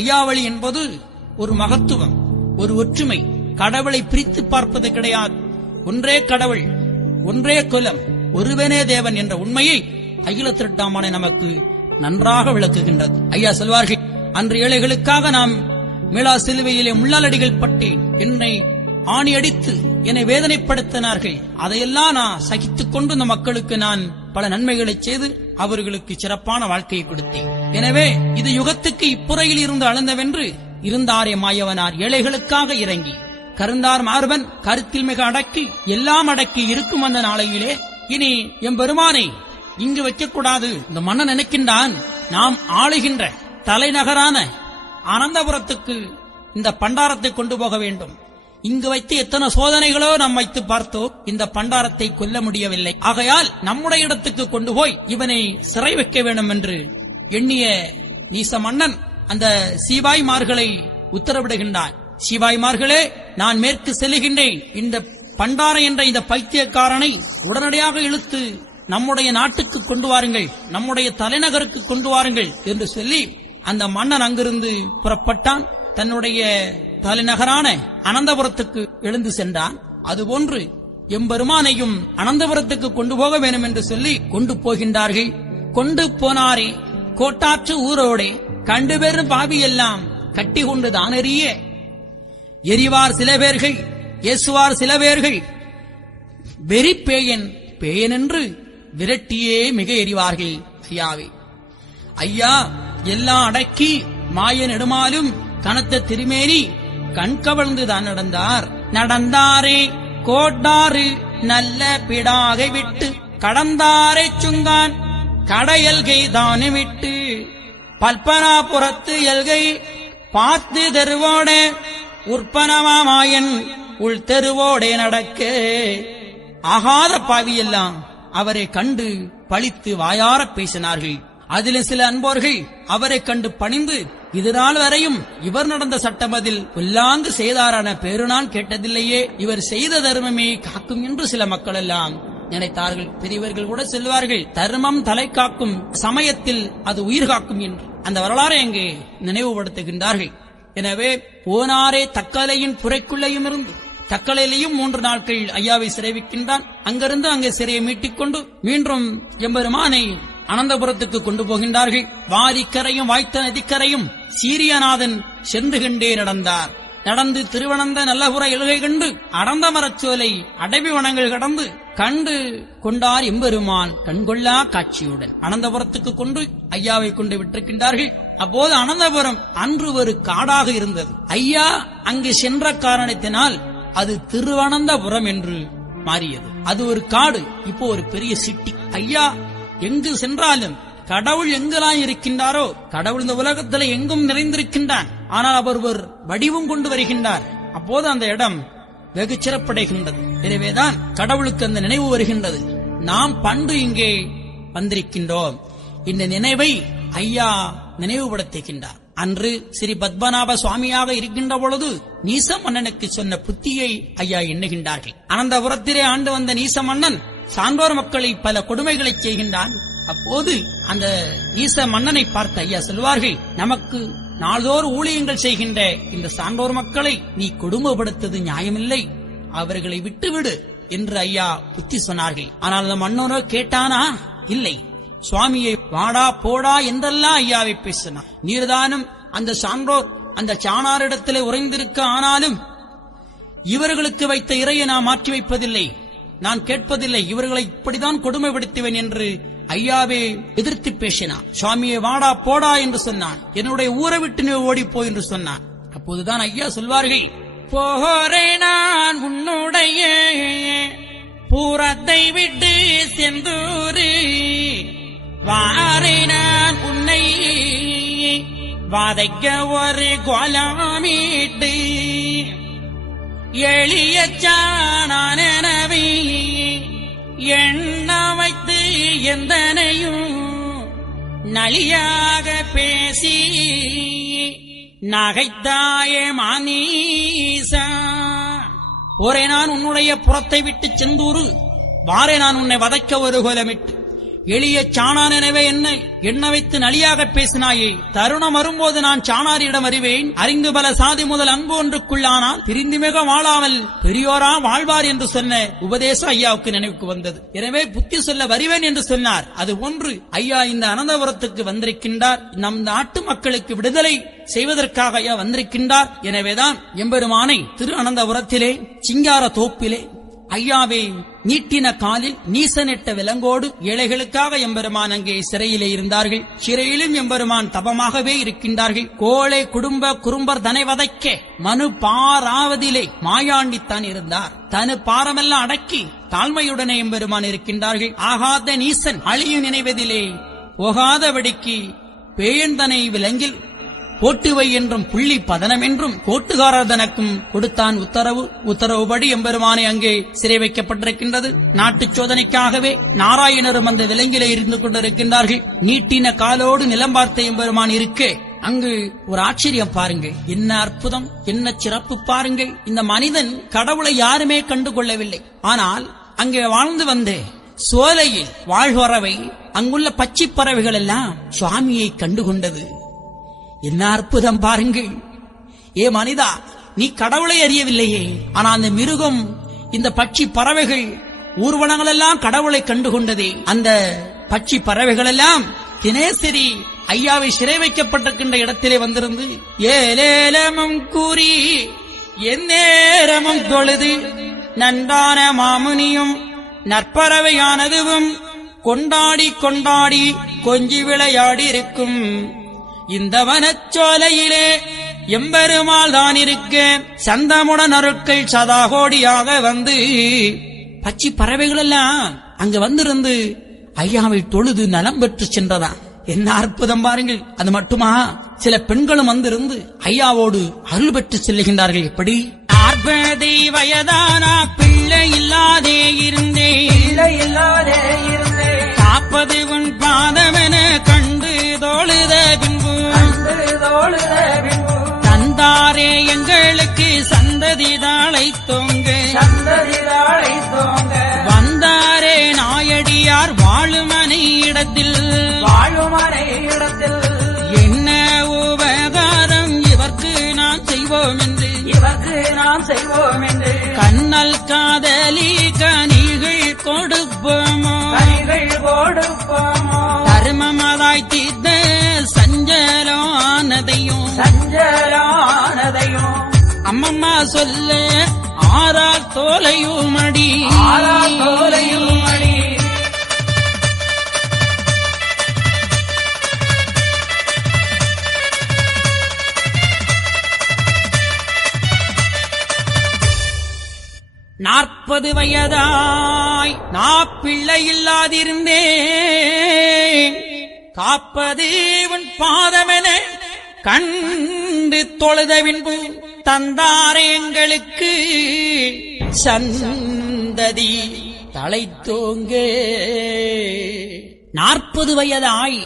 ஐயாவளி என்பது ஒரு மகத்துவம், ஒரு ஒற்றுமை. கடவுளை பிரித்து பார்ப்பது கிடையாது. ஒன்றே கடவுள், ஒன்றே குலம், ஒருவனே தேவன் என்ற உண்மையை அகில திருட்டாமனை நமக்கு நன்றாக விளக்குகின்றது. ஐயா சொல்வார்கள், அன்று ஏழைகளுக்காக நாம் மீளா சிலுவையிலே முள்ளாலடிகள் பட்டு என்னை ஆணி அடித்து என்னை வேதனைப்படுத்தினார்கள். அதையெல்லாம் நான் சகித்துக் கொண்டு இந்த மக்களுக்கு நான் பல நன்மைகளை செய்து அவர்களுக்கு சிறப்பான வாழ்க்கையை கொடுத்தேன். எனவே இது யுகத்துக்கு இப்புறையில் இருந்து அளந்தவென்று இருந்தாரே மாயவனார் ஏழைகளுக்காக இறங்கி கருந்தார் மார்பன் கருத்தில் மிக அடக்கி எல்லாம் அடக்கி இருக்கும் அந்த நாளையிலே இனி எம்பெருமானை இங்கு வைக்கக்கூடாது. இந்த மன்னன் நினைக்கின்றான், நாம் ஆளுகின்ற தலைநகரான அனந்தபுரத்துக்கு இந்த பண்டாரத்தை கொண்டு போக வேண்டும். இங்கு வைத்து எத்தனை சோதனைகளோ நாம் வைத்து பார்த்தோம், இந்த பண்டாரத்தை கொல்ல முடியவில்லை. ஆகையால் நம்முடைய இடத்துக்கு கொண்டு போய் இவனை சிறை வைக்க வேண்டும் என்று எண்ணிய நீச மன்னன் அந்த சீவாய்மார்களை உத்தரவிடுகின்றான். சீவாய்மார்களே, நான் மேற்கு செல்லுகின்றேன். இந்த பண்டாரம் என்ற இந்த பைத்தியக்காரனை உடனடியாக இழுத்து நம்முடைய நாட்டுக்கு கொண்டு வாருங்கள், நம்முடைய தலைநகருக்கு கொண்டு வாருங்கள் என்று சொல்லி அந்த மன்னன் அங்கிருந்து புறப்பட்டான். தன்னுடைய தலைநகரான அனந்தபுரத்துக்கு எழுந்து சென்றான். அதுபோன்று எம்பெருமானையும் அனந்தபுரத்துக்கு கொண்டு போக வேண்டும் என்று சொல்லி கொண்டு போகின்றார்கள். கொண்டு போனாரே கோட்டாற்று ஊரோடே கண்டு பெறும் பாவி எல்லாம் கட்டி கொண்டு தானறிய எரிவார் சில பேர்கள் ஏசுவார் சில பேர்கள் வெறி பேயன் பேயன் என்று விரட்டியே மிக எறிவார்கள். ஐயாவே ஐயா எல்லாம் அடக்கி மாய நெடுமாலும் கனத்த திருமேனி கண்கவழ்ந்து தான் நடந்தாரே கோட்டாறு நல்ல பிடாகை விட்டு கடந்தாரை சுங்கான் கடையல்கை தானு விட்டு பல்பனாபுரத்து எல்கை பார்த்து தெருவோடே உற்பனமாயன் உள் தெருவோடே நடக்க ஆகாத பாவியெல்லாம் அவரை கண்டு பழித்து வாயாரப் பேசினார்கள். அதில் சில அன்போர்கள் அவரை கண்டு பணிந்து இதுநாள் வரையும் இவர் நடந்த சட்டமதில் புல்லாங்கு செய்தாரான பேரு நான் கேட்டதில்லையே, இவர் செய்த தர்மமே காக்கும் என்று சில மக்கள் எல்லாம் நினைத்தார்கள். பெரியவர்கள் கூட சொல்வார்கள், தர்மம் தலை காக்கும் சமயத்தில் அது உயிர் காக்கும் என்று. அந்த வரலாறை அங்கே நினைவுபடுத்துகின்றார்கள். எனவே போனாரே தக்கலையின் புரைக்குள்ளையும் இருந்து தக்கலையிலையும் 3 நாட்கள் ஐயாவை சிறைவிக்கின்றான். அங்கிருந்து அங்கே சிறையை மீட்டிக்கொண்டு மீண்டும் எம்பெருமானை அனந்தபுரத்துக்கு கொண்டு போகின்றார்கள். வாரிக்கரையும் வாய்த்த நதிக்கரையும் சீரியநாதன் சென்று கண்டே நடந்து திருவனந்த நல்லபுர எழுகை கண்டு அடர்ந்த மரச்சோலை அடைவி வனங்கள் கடந்து கண்டு கொண்டார் எம்பெருமான் கண்கொள்ளா காட்சியுடன் அனந்தபுரத்துக்கு கொண்டு ஐயாவை கொண்டு விட்டிருக்கின்றார்கள். அப்போது அனந்தபுரம் அன்று ஒரு காடாக இருந்தது. ஐயா அங்கு சென்ற காரணத்தினால் அது திருவனந்தபுரம் என்று மாறியது. அது ஒரு காடு, இப்போ ஒரு பெரிய சிட்டி. ஐயா எங்கு சென்றாலும் கடவுள் எங்கெல்லாம் இருக்கின்றாரோ, கடவுள் இந்த உலகத்தில் எங்கும் நிறைந்திருக்கின்றான். ஆனால் அவர் ஒரு வடிவம் கொண்டு வருகின்றார். அப்போது அந்த இடம் வெகு சிறப்படைகின்றது. எனவேதான் கடவுளுக்கு அந்த நினைவு வருகின்றது. நாம் பண்டு இங்கே வந்திருக்கின்றோம். இந்த நினைவை ஐயா நினைவுபடுத்துகின்றார். அன்று ஸ்ரீ பத்மநாப சுவாமியாக இருக்கின்ற பொழுது நீச மன்னனுக்கு சொன்ன புத்தியை ஐயா எண்ணுகின்றார்கள். அனந்தபுரத்திலே ஆண்டு வந்த நீச மன்னன் சான்றோர் மக்களை பல கொடுமைகளை செய்கின்றான். அப்போது அந்த நீச மன்னனை பார்த்து ஐயா சொல்வார்கள், நமக்கு நாள்தோறு ஊழியங்கள் செய்கின்ற இந்த சான்றோர் மக்களை நீ கொடுமைப்படுத்தது நியாயமில்லை, அவர்களை விட்டுவிடு என்று ஐயா புத்தி சொன்னார்கள். ஆனால் அந்த மன்னனோ கேட்டானா? இல்லை. சுவாமியை வாடா போடா என்றெல்லாம் ஐயாவை பேசினார். நீர்தானும் அந்த சான்றோர் அந்த சாணாரிடத்திலே உறைந்திருக்க, ஆனாலும் இவர்களுக்கு வைத்த இறையை நான் மாற்றி வைப்பதில்லை, நான் கேட்பதில்லை, இவர்களை இப்படிதான் கொடுமைப்படுத்துவேன் என்று ஐயாவே எதிர்த்து பேசினான். சுவாமியை வாடா போடா என்று சொன்னான். என்னுடைய ஊரை விட்டு நீ ஓடிப்போ என்று சொன்னான். அப்போதுதான் ஐயா சொல்வார்கள், போரே நான் உன்னுடைய பூரத்தை விட்டு செந்தூரு வாரே நான் உன்னை வாதைக்க ஒரு கோலமிட்டு எளிய சாணனவி எண்ண வைத்து எந்தனையும் நலியாக பேசி நகைத்தாயே மானீசா. போரே நான் உன்னுடைய புறத்தை விட்டு செந்தூரு, வாரே நான் உன்னை வதைக்க ஒரு கோலமிட்டு எளிய சாணான் எனவே என்னை எண்ண வைத்து நலியாக பேசினாயே. தருணம் வரும்போது நான் சாணாரியிடம் அறிவேன், அறிந்து பல சாதி முதல் அன்பு ஒன்றுக்குள்ளானால் பிரிந்து மிக வாழாமல் பெரியோரா வாழ்வார் என்று சொன்ன உபதேசம் ஐயாவுக்கு நினைவுக்கு வந்தது. எனவே புத்தி சொல்ல வருவேன் என்று சொன்னார். அது ஒன்று ஐயா இந்த அனந்தபுரத்துக்கு வந்திருக்கின்றார். நம் நாட்டு மக்களுக்கு விடுதலை செய்வதற்காக ஐயா வந்திருக்கின்றார். எனவேதான் எம்பெருமானை திரு அனந்தபுரத்திலே சிங்கார தோப்பிலே ஐயாவே நீட்டின காலில் நீசனிட்ட விலங்கோடு ஏழைகளுக்காக எம்பெருமான் அங்கே சிறையிலே இருந்தார்கள். சிறையிலும் எம்பெருமான் தபமாகவே இருக்கின்றார்கள். கோழை குடும்ப குறும்பர் தனை வதைக்க மனு பாராவதிலே மாயாண்டித்தான் இருந்தார். தனு பாரமெல்லாம் அடக்கி தாழ்மையுடனே எம்பெருமான் இருக்கின்றார்கள். ஆகாத நீசன் அழியும் நினைவதிலே போகாதபடிக்கு பேயந்தனை விலங்கில் கோட்டுவை என்றும் புள்ளி பதனம் என்றும் கோட்டுகாரர் தனக்கும் கொடுத்தான் உத்தரவுபடி எம்பெருமானை அங்கே சிறை வைக்கப்பட்டிருக்கின்றது. நாட்டு சோதனைக்காகவே நாராயணரும் அந்த விலங்கிலே இருந்து கொண்டிருக்கின்றார்கள். நீட்டின காலோடு நிலம் பார்த்த எம்பெருமான் இருக்க அங்கு ஒரு ஆச்சரியம் பாருங்கள், என்ன அற்புதம், என்ன சிறப்பு பாருங்கள். இந்த மனிதன் கடவுளை யாருமே கண்டு கொள்ளவில்லை. ஆனால் அங்கே வாழ்ந்து வந்த சோலையில் வாழ்வரவை அங்குள்ள பச்சை பறவைகள் எல்லாம் சுவாமியை கண்டுகொண்டது. என்ன அற்புதம் பாருங்கள். ஏ மனிதா, நீ கடவுளை அறியவில்லையே, ஆனா அந்த மிருகம் இந்த பட்சி பறவைகள் ஊர்வனங்கள் எல்லாம் கடவுளை கண்டுகொண்டதே. அந்த பட்சி பறவைகள் எல்லாம் தினேசரி ஐயாவை சிறை வைக்கப்பட்டிருக்கின்ற இடத்திலே வந்திருந்து ஏலேலமும் கூறி எந்நேரமும் தொழுது நன்றான மாமுனியும் நற்பறவையானதுவும் கொண்டாடி கொண்டாடி கொஞ்சி விளையாடி இருக்கும் இந்த வனச்சோலையிலே எம்பெருமாள் தான் இருக்க சந்தமுடன் அருட்கள் சதாகோடியாக வந்து பச்சி பறவைகள் எல்லாம் அங்க வந்திருந்து ஐயாவை தொழுது நலம் பெற்று சென்றதா. என்ன அற்புதம் பாருங்கள். அது மட்டுமா, சில பெண்களும் வந்திருந்து ஐயாவோடு அருள் பெற்று செல்லுகின்றார்கள். எப்படி? 40 வயதானா பிள்ளை இல்லாதே இருந்தேன், காப்பது உன் பாதமென கண்டு தோழுத பின்பு தந்தாரே எங்களுக்கு சந்ததி தாளை தோங்க வந்தாரே நாயடியார் வாழுமனை இடத்தில் என்ன உபகாரம் இவர்க்கு நாம் செய்வோம் என்று கண்ணல் காதலி கனிகள் கொடுப்போமோ தர்மமதாய் தீர்த்த சஞ்சலானதையும் அம்மம்மா சொல்ல ஆறால் தோலையும் அடி 40 வயதாய் நான் பிள்ளை இல்லாதிருந்தேன், காப்பது உன் பாதமென கண்டு தொழுத பின்பு தந்தாரே எங்களுக்கு சந்ததி தலைத்தோங்க. 40 வயதாய்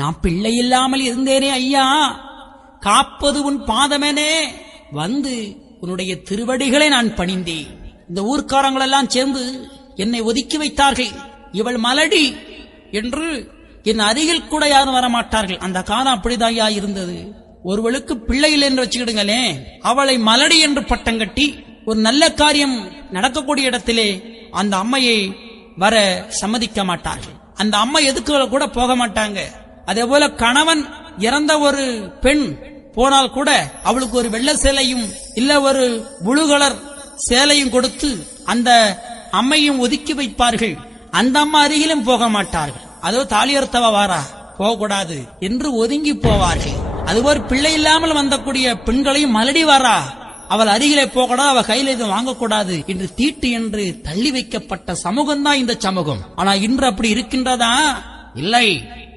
நான் பிள்ளை இல்லாமல் இருந்தேனே ஐயா, காப்பது உன் பாதமெனே வந்து உன்னுடைய திருவடிகளை நான் பணிந்தேன். இந்த ஊர்க்காரங்களெல்லாம் சேர்ந்து என்னை ஒதுக்கி வைத்தார்கள். இவள் மலடி என்று என் அருகில் கூட யாரும் வரமாட்டார்கள். அந்த காலம் அப்படிதாயா இருந்தது. ஒருவளுக்கு பிள்ளைகள் என்று வச்சுக்கிடுங்களே, அவளை மலடி என்று பட்டம் கட்டி ஒரு நல்ல காரியம் நடக்கக்கூடிய இடத்திலே அந்த அம்மையை வர சம்மதிக்க மாட்டார்கள். அந்த அம்மை எதுக்கு கூட போக மாட்டாங்க. அதே போல கணவன் இறந்த ஒரு பெண் போனால் கூட அவளுக்கு ஒரு வெள்ளை சேலையும் இல்ல ஒரு புளு கலர் சேலையும் கொடுத்து அந்த அம்மையும் ஒதுக்கி வைப்பார்கள். அந்த அம்மா அருகிலும் போக மாட்டார்கள். அதோ தாலியர்த்தவ வாரா, போகக்கூடாது என்று ஒதுங்கி போவார்கள். அதுபோல் பிள்ளை இல்லாமல் வந்தக்கூடிய பெண்களையும் மலடி வாரா, அவள் அருகிலே போகக்கூடாது, அவள் கையில இது வாங்கக்கூடாது என்று தீட்டு என்று தள்ளி வைக்கப்பட்ட சமூகம் தான் இந்த சமூகம். ஆனா இன்று அப்படி இருக்கின்றதா? இல்லை.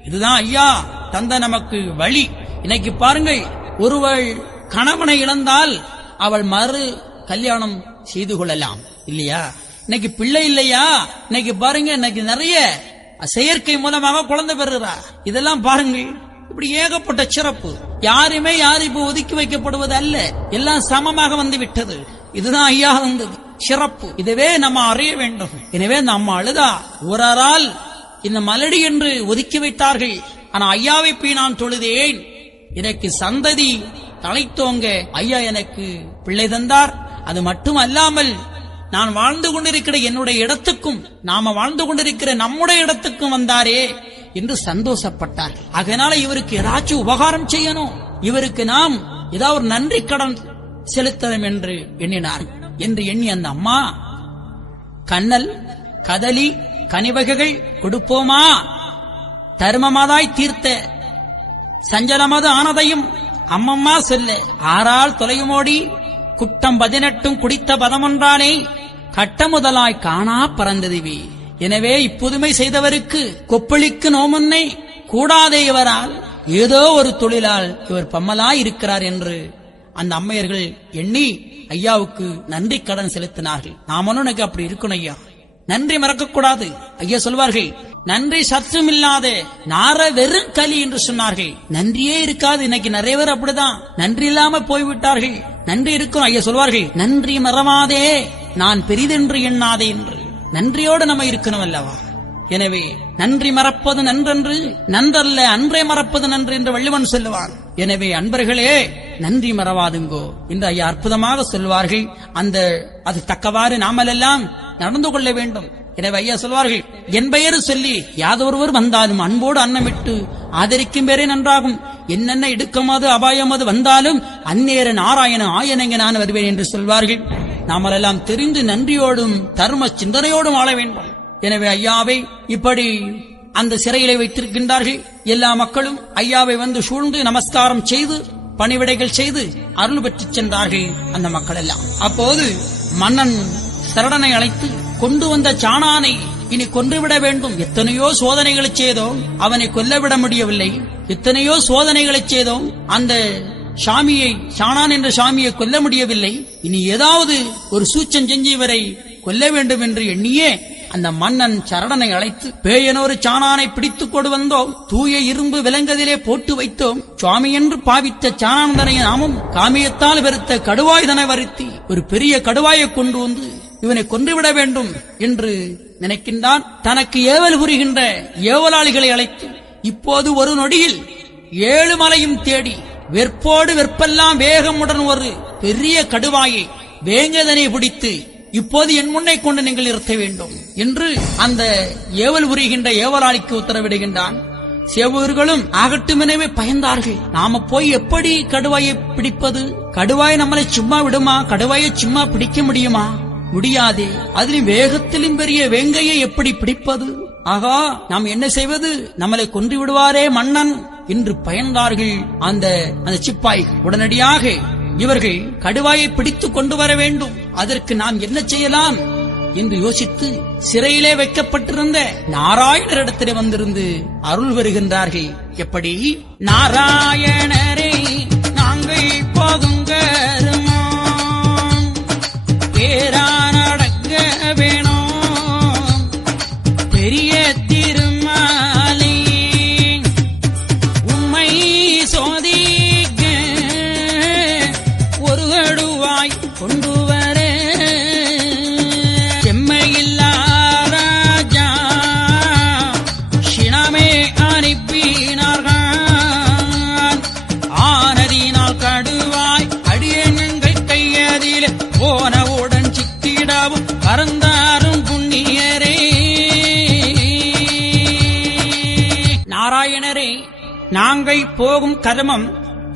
இதுதான் ஐயா தந்த நமக்கு வழி. இன்னைக்கு பாருங்கள், ஒருவள் கணவனை இழந்தால் அவள் மறு கல்யாணம் செய்து கொள்ளலாம் இல்லையா? இன்னைக்கு பிள்ளை இல்லையா, இன்னைக்கு பாருங்க, இன்னைக்கு நிறைய செயற்கை மூலமாக குழந்தை பெறுறா. இதெல்லாம் பாருங்கள், இப்படி ஏகப்பட்ட சிறப்பு. யாருமே யாரும் இப்ப ஒதுக்கி வைக்கப்படுவது அல்ல, எல்லாம் சமமாக வந்து விட்டது. இதுதான் ஐயா வந்தது சிறப்பு. இதுவே நம்ம அறிய வேண்டும். எனவே நம்ம அழுதா ஒரால் இந்த மலடி என்று ஒதுக்கி வைத்தார்கள். ஆனா ஐயாவை போய் நான் தொழுதேன், எனக்கு சந்ததி தலைத்தோங்க ஐயா எனக்கு பிள்ளை தந்தார். அது மட்டும் அல்லாமல் நான் வாழ்ந்து கொண்டிருக்கிற என்னுடைய இடத்துக்கும் நாம வாழ்ந்து கொண்டிருக்கிற நம்முடைய இடத்துக்கும் வந்தாரே என்று சந்தோஷப்பட்டார். அதனால இவருக்கு ஏதாச்சும் உபகாரம் செய்யணும், இவருக்கு நாம் ஏதாவது ஒரு நன்றி கடன் செலுத்தணும் என்று எண்ணினார். என்று எண்ணி அந்த அம்மா கண்ணல் கதலி கனிவகைகள் கொடுப்போமா, தர்மமாதாய் தீர்த்த சஞ்சலமது ஆனதையும் அம்மம்மா சொல்ல ஆறால் தொலையுமோடி குட்டம் 18 குடித்த பதமொன்றானே கட்ட முதலாய் காணா பறந்ததுவி. எனவே இப்புதுமை செய்தவருக்கு கொப்பளிக்கு நோமுன்னை கூடாதே, இவரால் ஏதோ ஒரு தொழிலால் இவர் பம்மலாய் இருக்கிறார் என்று அந்த அம்மையர்கள் எண்ணி ஐயாவுக்கு நன்றி கடன் செலுத்தினார்கள். நாமனும் எனக்கு அப்படி இருக்கணும் ஐயா, நன்றி மறக்கக்கூடாது. ஐயா சொல்வார்கள், நன்றி சற்றும் இல்லாத நார வெறும் களி என்று சொன்னார்கள். நன்றியே இருக்காது. இன்னைக்கு நிறைய பேர் அப்படிதான், நன்றி இல்லாம போய்விட்டார்கள். நன்றி இருக்கும். ஐயா சொல்வார்கள், நன்றி மறவாதே நான் பெரிதென்று எண்ணாதே என்று. நன்றியோடு நம்ம இருக்கணும் அல்லவா? எனவே நன்றி மறப்பது நன்றன்று, நன்றல்ல அன்றே மறப்பது நன்று என்று வள்ளுவன் சொல்லுவான். எனவே அன்பர்களே, நன்றி மறவாதுங்கோ என்று ஐயா அற்புதமாக சொல்வார்கள். அந்த அது தக்கவாறு நாமெல்லாம் நடந்து கொள்ள வேண்டும். எனவே ஐயா சொல்வார்கள், என் பெயரு சொல்லி யாதொருவர் வந்தாலும் அன்போடு அன்னமிட்டு ஆதரிக்கும் பேரே நன்றாகும். என்னென்ன இடுக்கமாது அபாயமாது வந்தாலும் அந்நேர நாராயண ஆயனங்க நான் வருவேன் என்று சொல்வார்கள். நாமெல்லாம் தெரிந்து நன்றியோடும் தர்ம சிந்தனையோடும் வாழ வேண்டும். எனவே ஐயாவை இப்படி அந்த சிறையிலே வைத்திருக்கின்றார்கள். எல்லா மக்களும் ஐயாவை வந்து சூழ்ந்து நமஸ்காரம் செய்து பணிவிடைகள் செய்து அருள் பெற்று சென்றார்கள் அந்த மக்கள் எல்லாம். அப்போது மன்னன் சரடனை அழைத்து கொண்டு வந்த சாணானை இனி கொன்றுவிட வேண்டும். எத்தனையோ சோதனைகளை செய்தோம், அவனை கொல்லவிட முடியவில்லை. எத்தனையோ சோதனைகளை செய்தோம், அந்த சாணான் என்ற சாமியை கொல்ல முடியவில்லை. இனி ஏதாவது ஒரு சூச்சம் செஞ்சு இவரை கொல்ல வேண்டும் என்று எண்ணியே அந்த மன்னன் சரடனை அழைத்து, பேயனொரு சாணானை பிடித்துக் கொண்டு வந்தோம், தூய இரும்பு விலங்கதிலே போட்டு வைத்தோம், சுவாமி என்று பாவித்த சாணானந்தனை நாமும் காமியத்தால் வெறுத்த கடுவாயுதனை வருத்தி ஒரு பெரிய கடுவாயை கொண்டு வந்து இவனை கொன்றுவிட வேண்டும் என்று நினைக்கின்றான். தனக்கு ஏவல் புரிகின்ற ஏவலாளிகளை அழைத்து, இப்போது ஒரு நொடியில் 7 மலையும் தேடி வெற்போடு வெற்பெல்லாம் வேகமுடன் ஒரு பெரிய கடுவாயை வேங்கதனை பிடித்து இப்போது என் முன்னை கொண்டு நீங்கள் நிறுத்த வேண்டும் என்று அந்த ஏவல் புரிகின்ற ஏவலாளிக்கு உத்தரவிடுகின்றான். சேவகர்களும் ஆகட்டுமெனவே பயந்தார்கள். நாம போய் எப்படி கடுவாயை பிடிப்பது? கடுவாய் நம்மளை சும்மா விடுமா? கடுவாயை சும்மா பிடிக்க முடியுமா? முடியாதே. அதிலும் வேகத்திலும் பெரிய வேங்கையை எப்படி பிடிப்பது? ஆகா, நாம் என்ன செய்வது? நம்மளை கொன்று விடுவாரே மன்னன் என்று பயந்தார்கள் அந்த சிப்பாய். உடனடியாக இவர்கள் கடுவாயை பிடித்துக் கொண்டு வர வேண்டும். அதற்கு நாம் என்ன செய்யலாம் என்று யோசித்து சிறையிலே வைக்கப்பட்டிருந்த நாராயணரிடத்திலே வந்திருந்து அருள் வருகின்றார்கள். எப்படி? நாராயணரே நாங்கள் போகுங்க பேரா நடக்க வேணும், பெரிய திருமாலை உம்மை சோதிக்க ஒரு கடுவாய் கொண்டு வர செம்மையில்லா ராஜா சினமே அனுப்பினார்கள். ஆனதினால் கடுவாய் அடியங்கள் கையதில் போனவுடன் சித்திடவும் பறந்தாரும் புண்ணியரே. நாராயணரே, நாங்கள் போகும் கர்மம்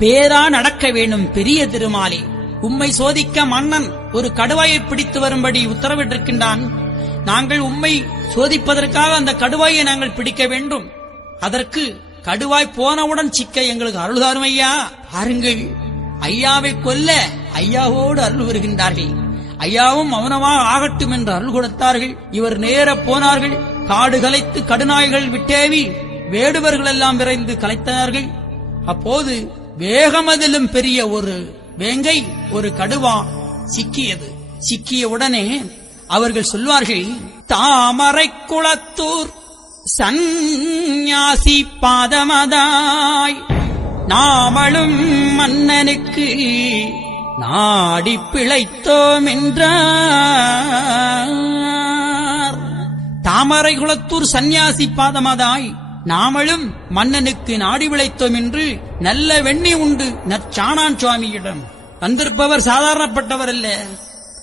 பேரா நடக்க வேண்டும். பெரிய திருமாலே, உம்மை சோதிக்க மன்னன் ஒரு கடுவாயை பிடித்து வரும்படி உத்தரவிட்டிருக்கின்றான். நாங்கள் உம்மை சோதிப்பதற்காக அந்த கடுவாயை நாங்கள் பிடிக்க வேண்டும். அதற்கு கடுவாய் போனவுடன் சிக்க எங்களுக்கு அருள்தாரும் ஐயா. பாருங்கள், ஐயாவை கொல்ல ஐயாவோடு அருள் வருகின்றார்கள். ஐயாவும் மௌனமாக ஆகட்டும் என்று அருள் கொடுத்தார்கள். இவர் நேர போனார்கள். காடு கலைத்து கடுநாய்கள் விட்டேவி வேடுவர்கள் எல்லாம் விரைந்து கலைத்தார்கள். அப்போது வேகமதிலும் பெரிய ஒரு வேங்கை, ஒரு கடுவா சிக்கியது. சிக்கிய உடனே அவர்கள் சொல்வார்கள், தாமரை குளத்தூர் சந்நியாசி பாதமதாய் நாமளும் மன்னனுக்கு நாடி பிழைத்தோம் என்றார். தாமரை குளத்தூர் சந்நியாசி பாதமதாய் நாமளும் மன்னனுக்கு நாடி விளைத்தோம் என்று நல்ல வெண்ணி உண்டு நற்சாணான் சுவாமியிடம். வந்திருப்பவர் சாதாரணப்பட்டவர் அல்ல,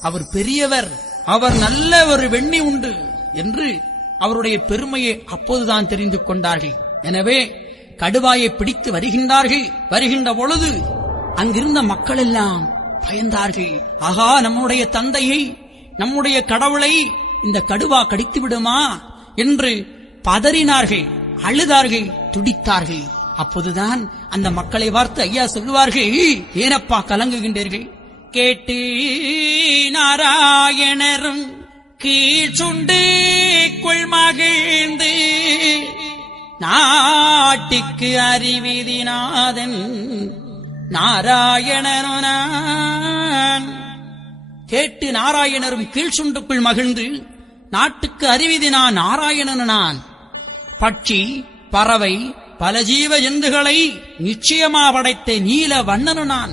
அவர் பெரியவர், அவர் நல்ல ஒரு வெண்ணி உண்டு என்று அவருடைய பெருமையை அப்போதுதான் தெரிந்து கொண்டார்கள். எனவே கடுவாயை பிடித்து வருகின்றார்கள். வருகின்ற பொழுது அங்கிருந்த மக்கள் எல்லாம் பயந்தார்கள். ஆகா, நம்முடைய தந்தையை, நம்முடைய கடவுளை இந்த கடுவா கடித்து விடுமா என்று பதறினார்கள், அழுதார்கள், துடித்தார்கள். அப்போதுதான் அந்த மக்களை பார்த்து ஐயா சொல்லுவார்கள், ஏனப்பா கலங்குகின்றீர்கள்? கேட்டு நாராயணரும் கீழ் சுண்டு கொள்மகிழ்ந்து நாட்டுக்கு அறிவிதிநாதன் நாராயணனான். கேட்டு நாராயணரும் கீழ் சுண்டுக்குள் மகிழ்ந்து நாட்டுக்கு அறிவிதினான் நாராயணனான். பட்சி பறவை பல ஜீவ ஜந்துகளை நிச்சயமா படைத்த நீல வண்ணனு நான்.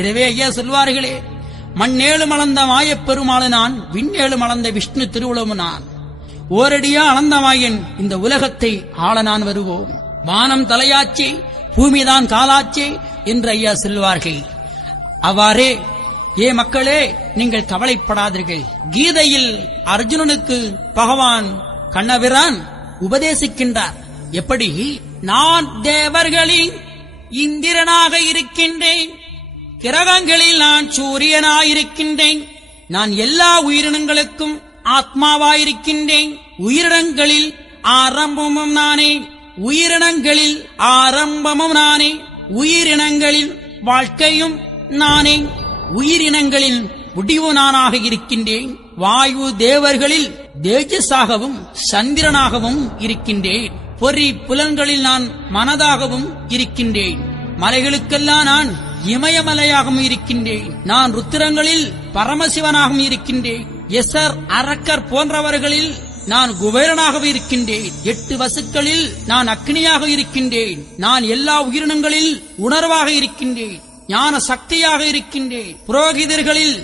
எனவே ஐயா சொல்வார்களே, மண்ணேழு மலர்ந்த மாயப்பெருமாளு நான், விண்ணேழு மலர்ந்த விஷ்ணு திருவுளமு நான். ஓரடியா அளந்த மாயன் இந்த உலகத்தை ஆள நான் வருவோம். வானம் தலையாச்சே, பூமிதான் காலாச்சே என்று ஐயா சொல்வார்கள். அவ்வாறே ஏ மக்களே, நீங்கள் கவலைப்படாதீர்கள். கீதையில் அர்ஜுனனுக்கு பகவான் கண்ணபிரான் உபதேசிக்கின்றார். எப்படி? நான் தேவர்களில் இந்திரனாக இருக்கின்றேன், கிரகங்களில் நான் சூரியனாயிருக்கின்றேன், நான் எல்லா உயிரினங்களுக்கும் ஆத்மாவாயிருக்கின்றேன், உயிரினங்களில் ஆரம்பமும் நானே, உயிரினங்களில் ஆரம்பமும் நானே, உயிரினங்களில் வாழ்க்கையும் நானே, உயிரினங்களில் முடிவு நானாக இருக்கின்றேன். வாயு தேவர்களில் தேஜஸாகவும் சந்திரனாகவும் இருக்கின்றேன். பொறி புலன்களில் நான் மனதாகவும் இருக்கின்றேன். மலைகளுக்கெல்லாம் நான் இமயமலையாகவும் இருக்கின்றேன். நான் ருத்திரங்களில் பரமசிவனாகவும் இருக்கின்றேன். எசர் அரக்கர் போன்றவர்களில் நான் குபேரனாகவும் இருக்கின்றேன். 8 வசுக்களில் நான் அக்னியாக இருக்கின்றேன். நான் எல்லா உயிரினங்களில் உணர்வாக இருக்கின்றேன். ஞான சக்தியாக இருக்கின்றேன். புரோகிதர்களில்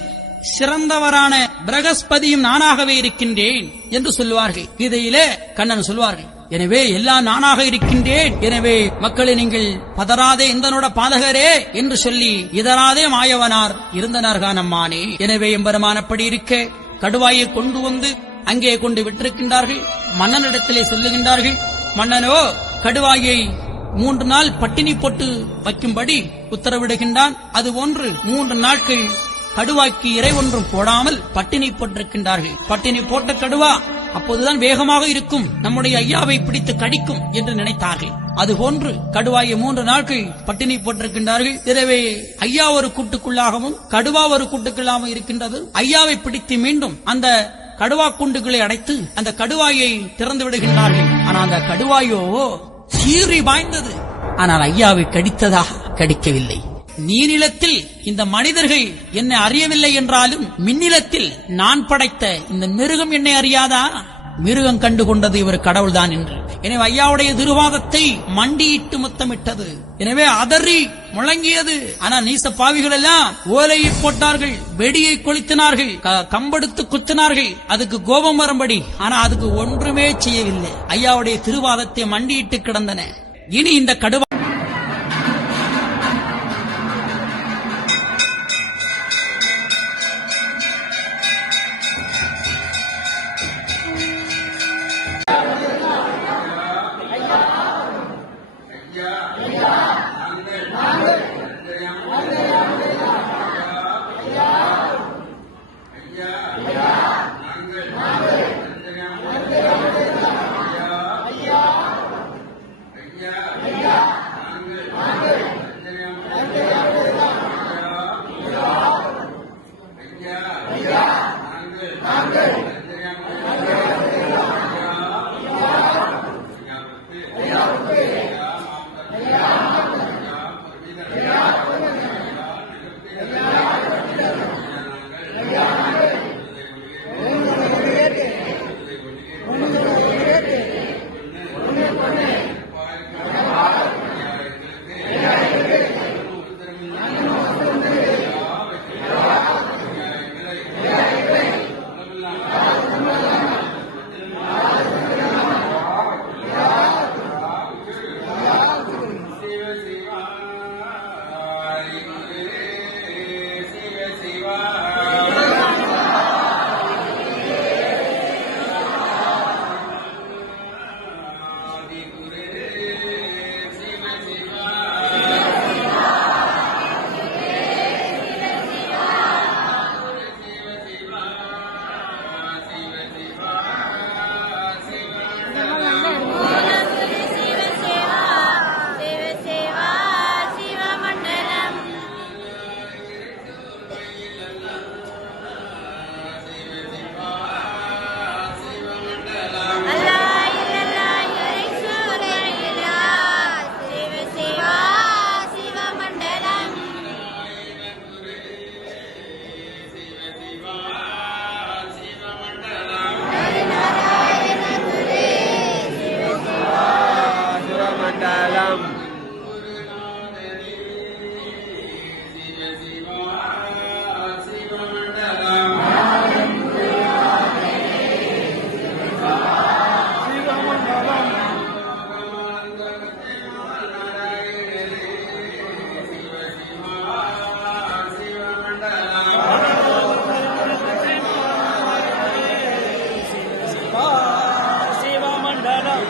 சிறந்தவரான பிரகஸ்பதியும் நானாகவே இருக்கின்றேன் என்று சொல்வார்கள். கீதையிலே கண்ணன் சொல்வார்கள். எனவே எல்லாம் நானாக இருக்கின்றேன். எனவே மக்களை நீங்கள் பதறாதே இந்தனோட பாதகரே என்று சொல்லி இதராதே மாயவனார் இருந்தனர்கானம்மானே. எனவே எம்பெருமானப்படி இருக்க கடுவாயை கொண்டு வந்து அங்கே கொண்டு விட்டிருக்கின்றார்கள். மன்னனிடத்திலே சொல்லுகின்றார்கள். மன்னனோ கடுவாயை 3 நாள் பட்டினி போட்டு வைக்கும்படி உத்தரவிடுகின்றான். அது ஒன்று 3 நாட்கள் கடுவாய்க்கு இறை ஒன்றும் போடாமல் பட்டினி போட்டிருக்கின்றார்கள். பட்டினி போட்ட கடுவா அப்போதுதான் வேகமாக இருக்கும், நம்முடைய ஐயாவை பிடித்து கடிக்கும் என்று நினைத்தார்கள். அதுபோன்று கடுவாயை 3 நாட்கள் பட்டினி போட்டிருக்கின்றார்கள். எனவே ஐயா ஒரு கூட்டுக்குள்ளாகவும் கடுவா ஒரு கூட்டுக்குள்ளாகவும் இருக்கின்றது. ஐயாவை பிடித்து மீண்டும் அந்த கடுவா கூண்டுகளை அடைத்து அந்த கடுவாயை திறந்து விடுகின்றார்கள். ஆனால் அந்த கடுவாயோ சீறி பாய்ந்தது. ஆனால் ஐயாவை கடித்ததா? கடிக்கவில்லை. நீரிலத்தில் இந்த மனிதர்கள் என்னை அறியவில்லை என்றாலும் மின்னிலத்தில் நான் படைத்த இந்த மிருகம் என்னை அறியாதா? மிருகம் கண்டுகொண்டது இவர் கடவுள்தான் என்று. எனவே ஐயாவுடைய திருவாதத்தை மண்டியிட்டு முத்தமிட்டது. எனவே அதறி முழங்கியது. ஆனால் நீச பாவிகள் எல்லாம் ஓலையை போட்டார்கள், வெடியை கொளுத்தினார்கள், கம்பெடுத்து குத்தினார்கள், அதுக்கு கோபம் வரும்படி. ஆனா அதுக்கு ஒன்றுமே செய்யவில்லை. ஐயாவுடைய திருவாதத்தை மண்டியிட்டு கிடந்தன. இனி இந்த கடுவா சிவமண்டலம்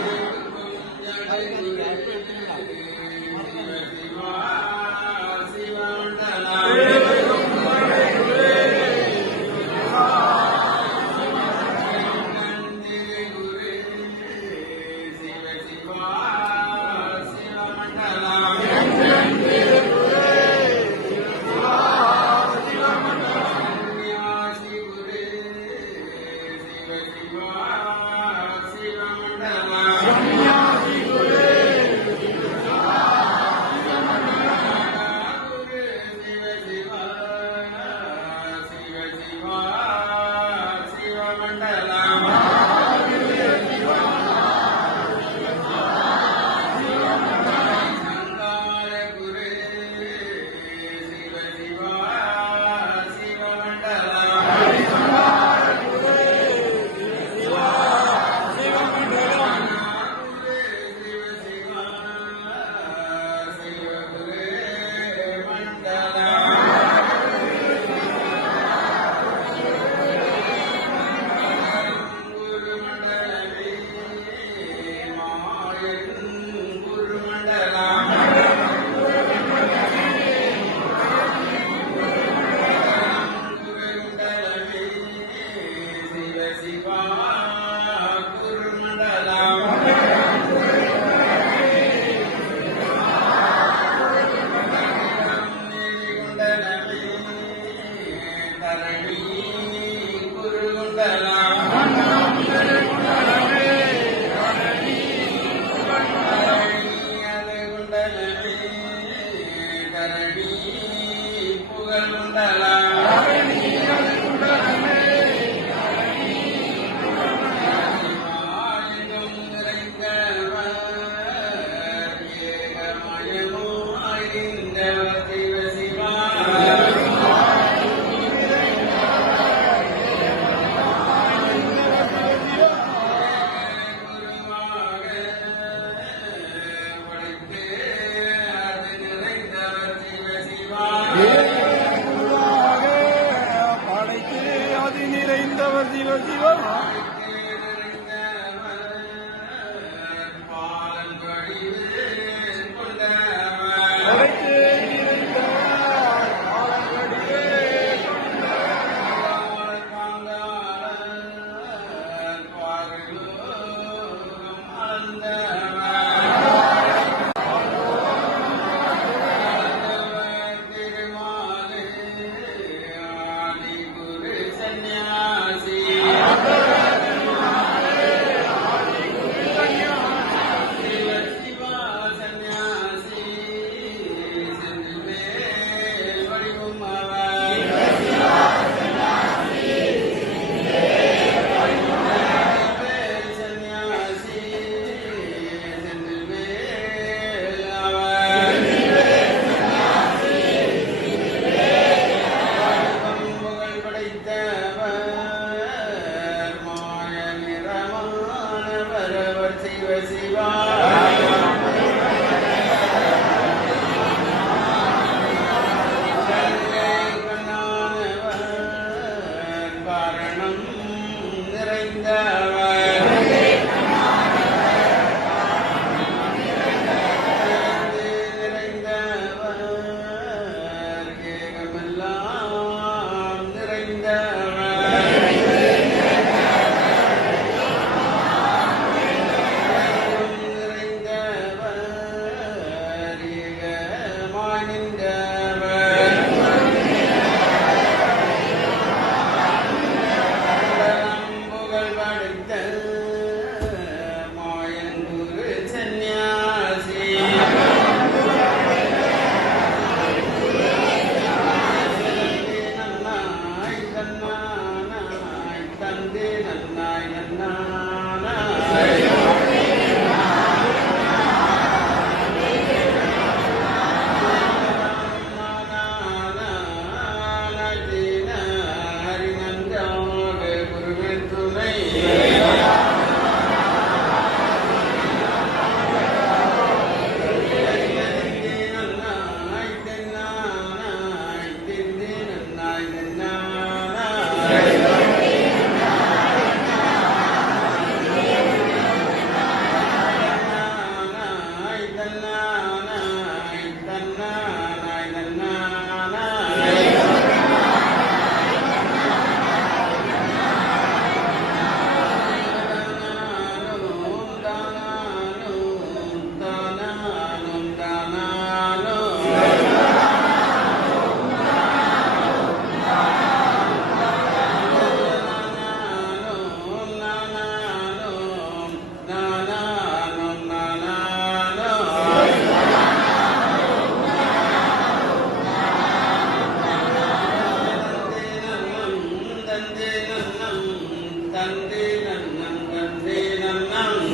நன்னன் கண்டே நன்னன்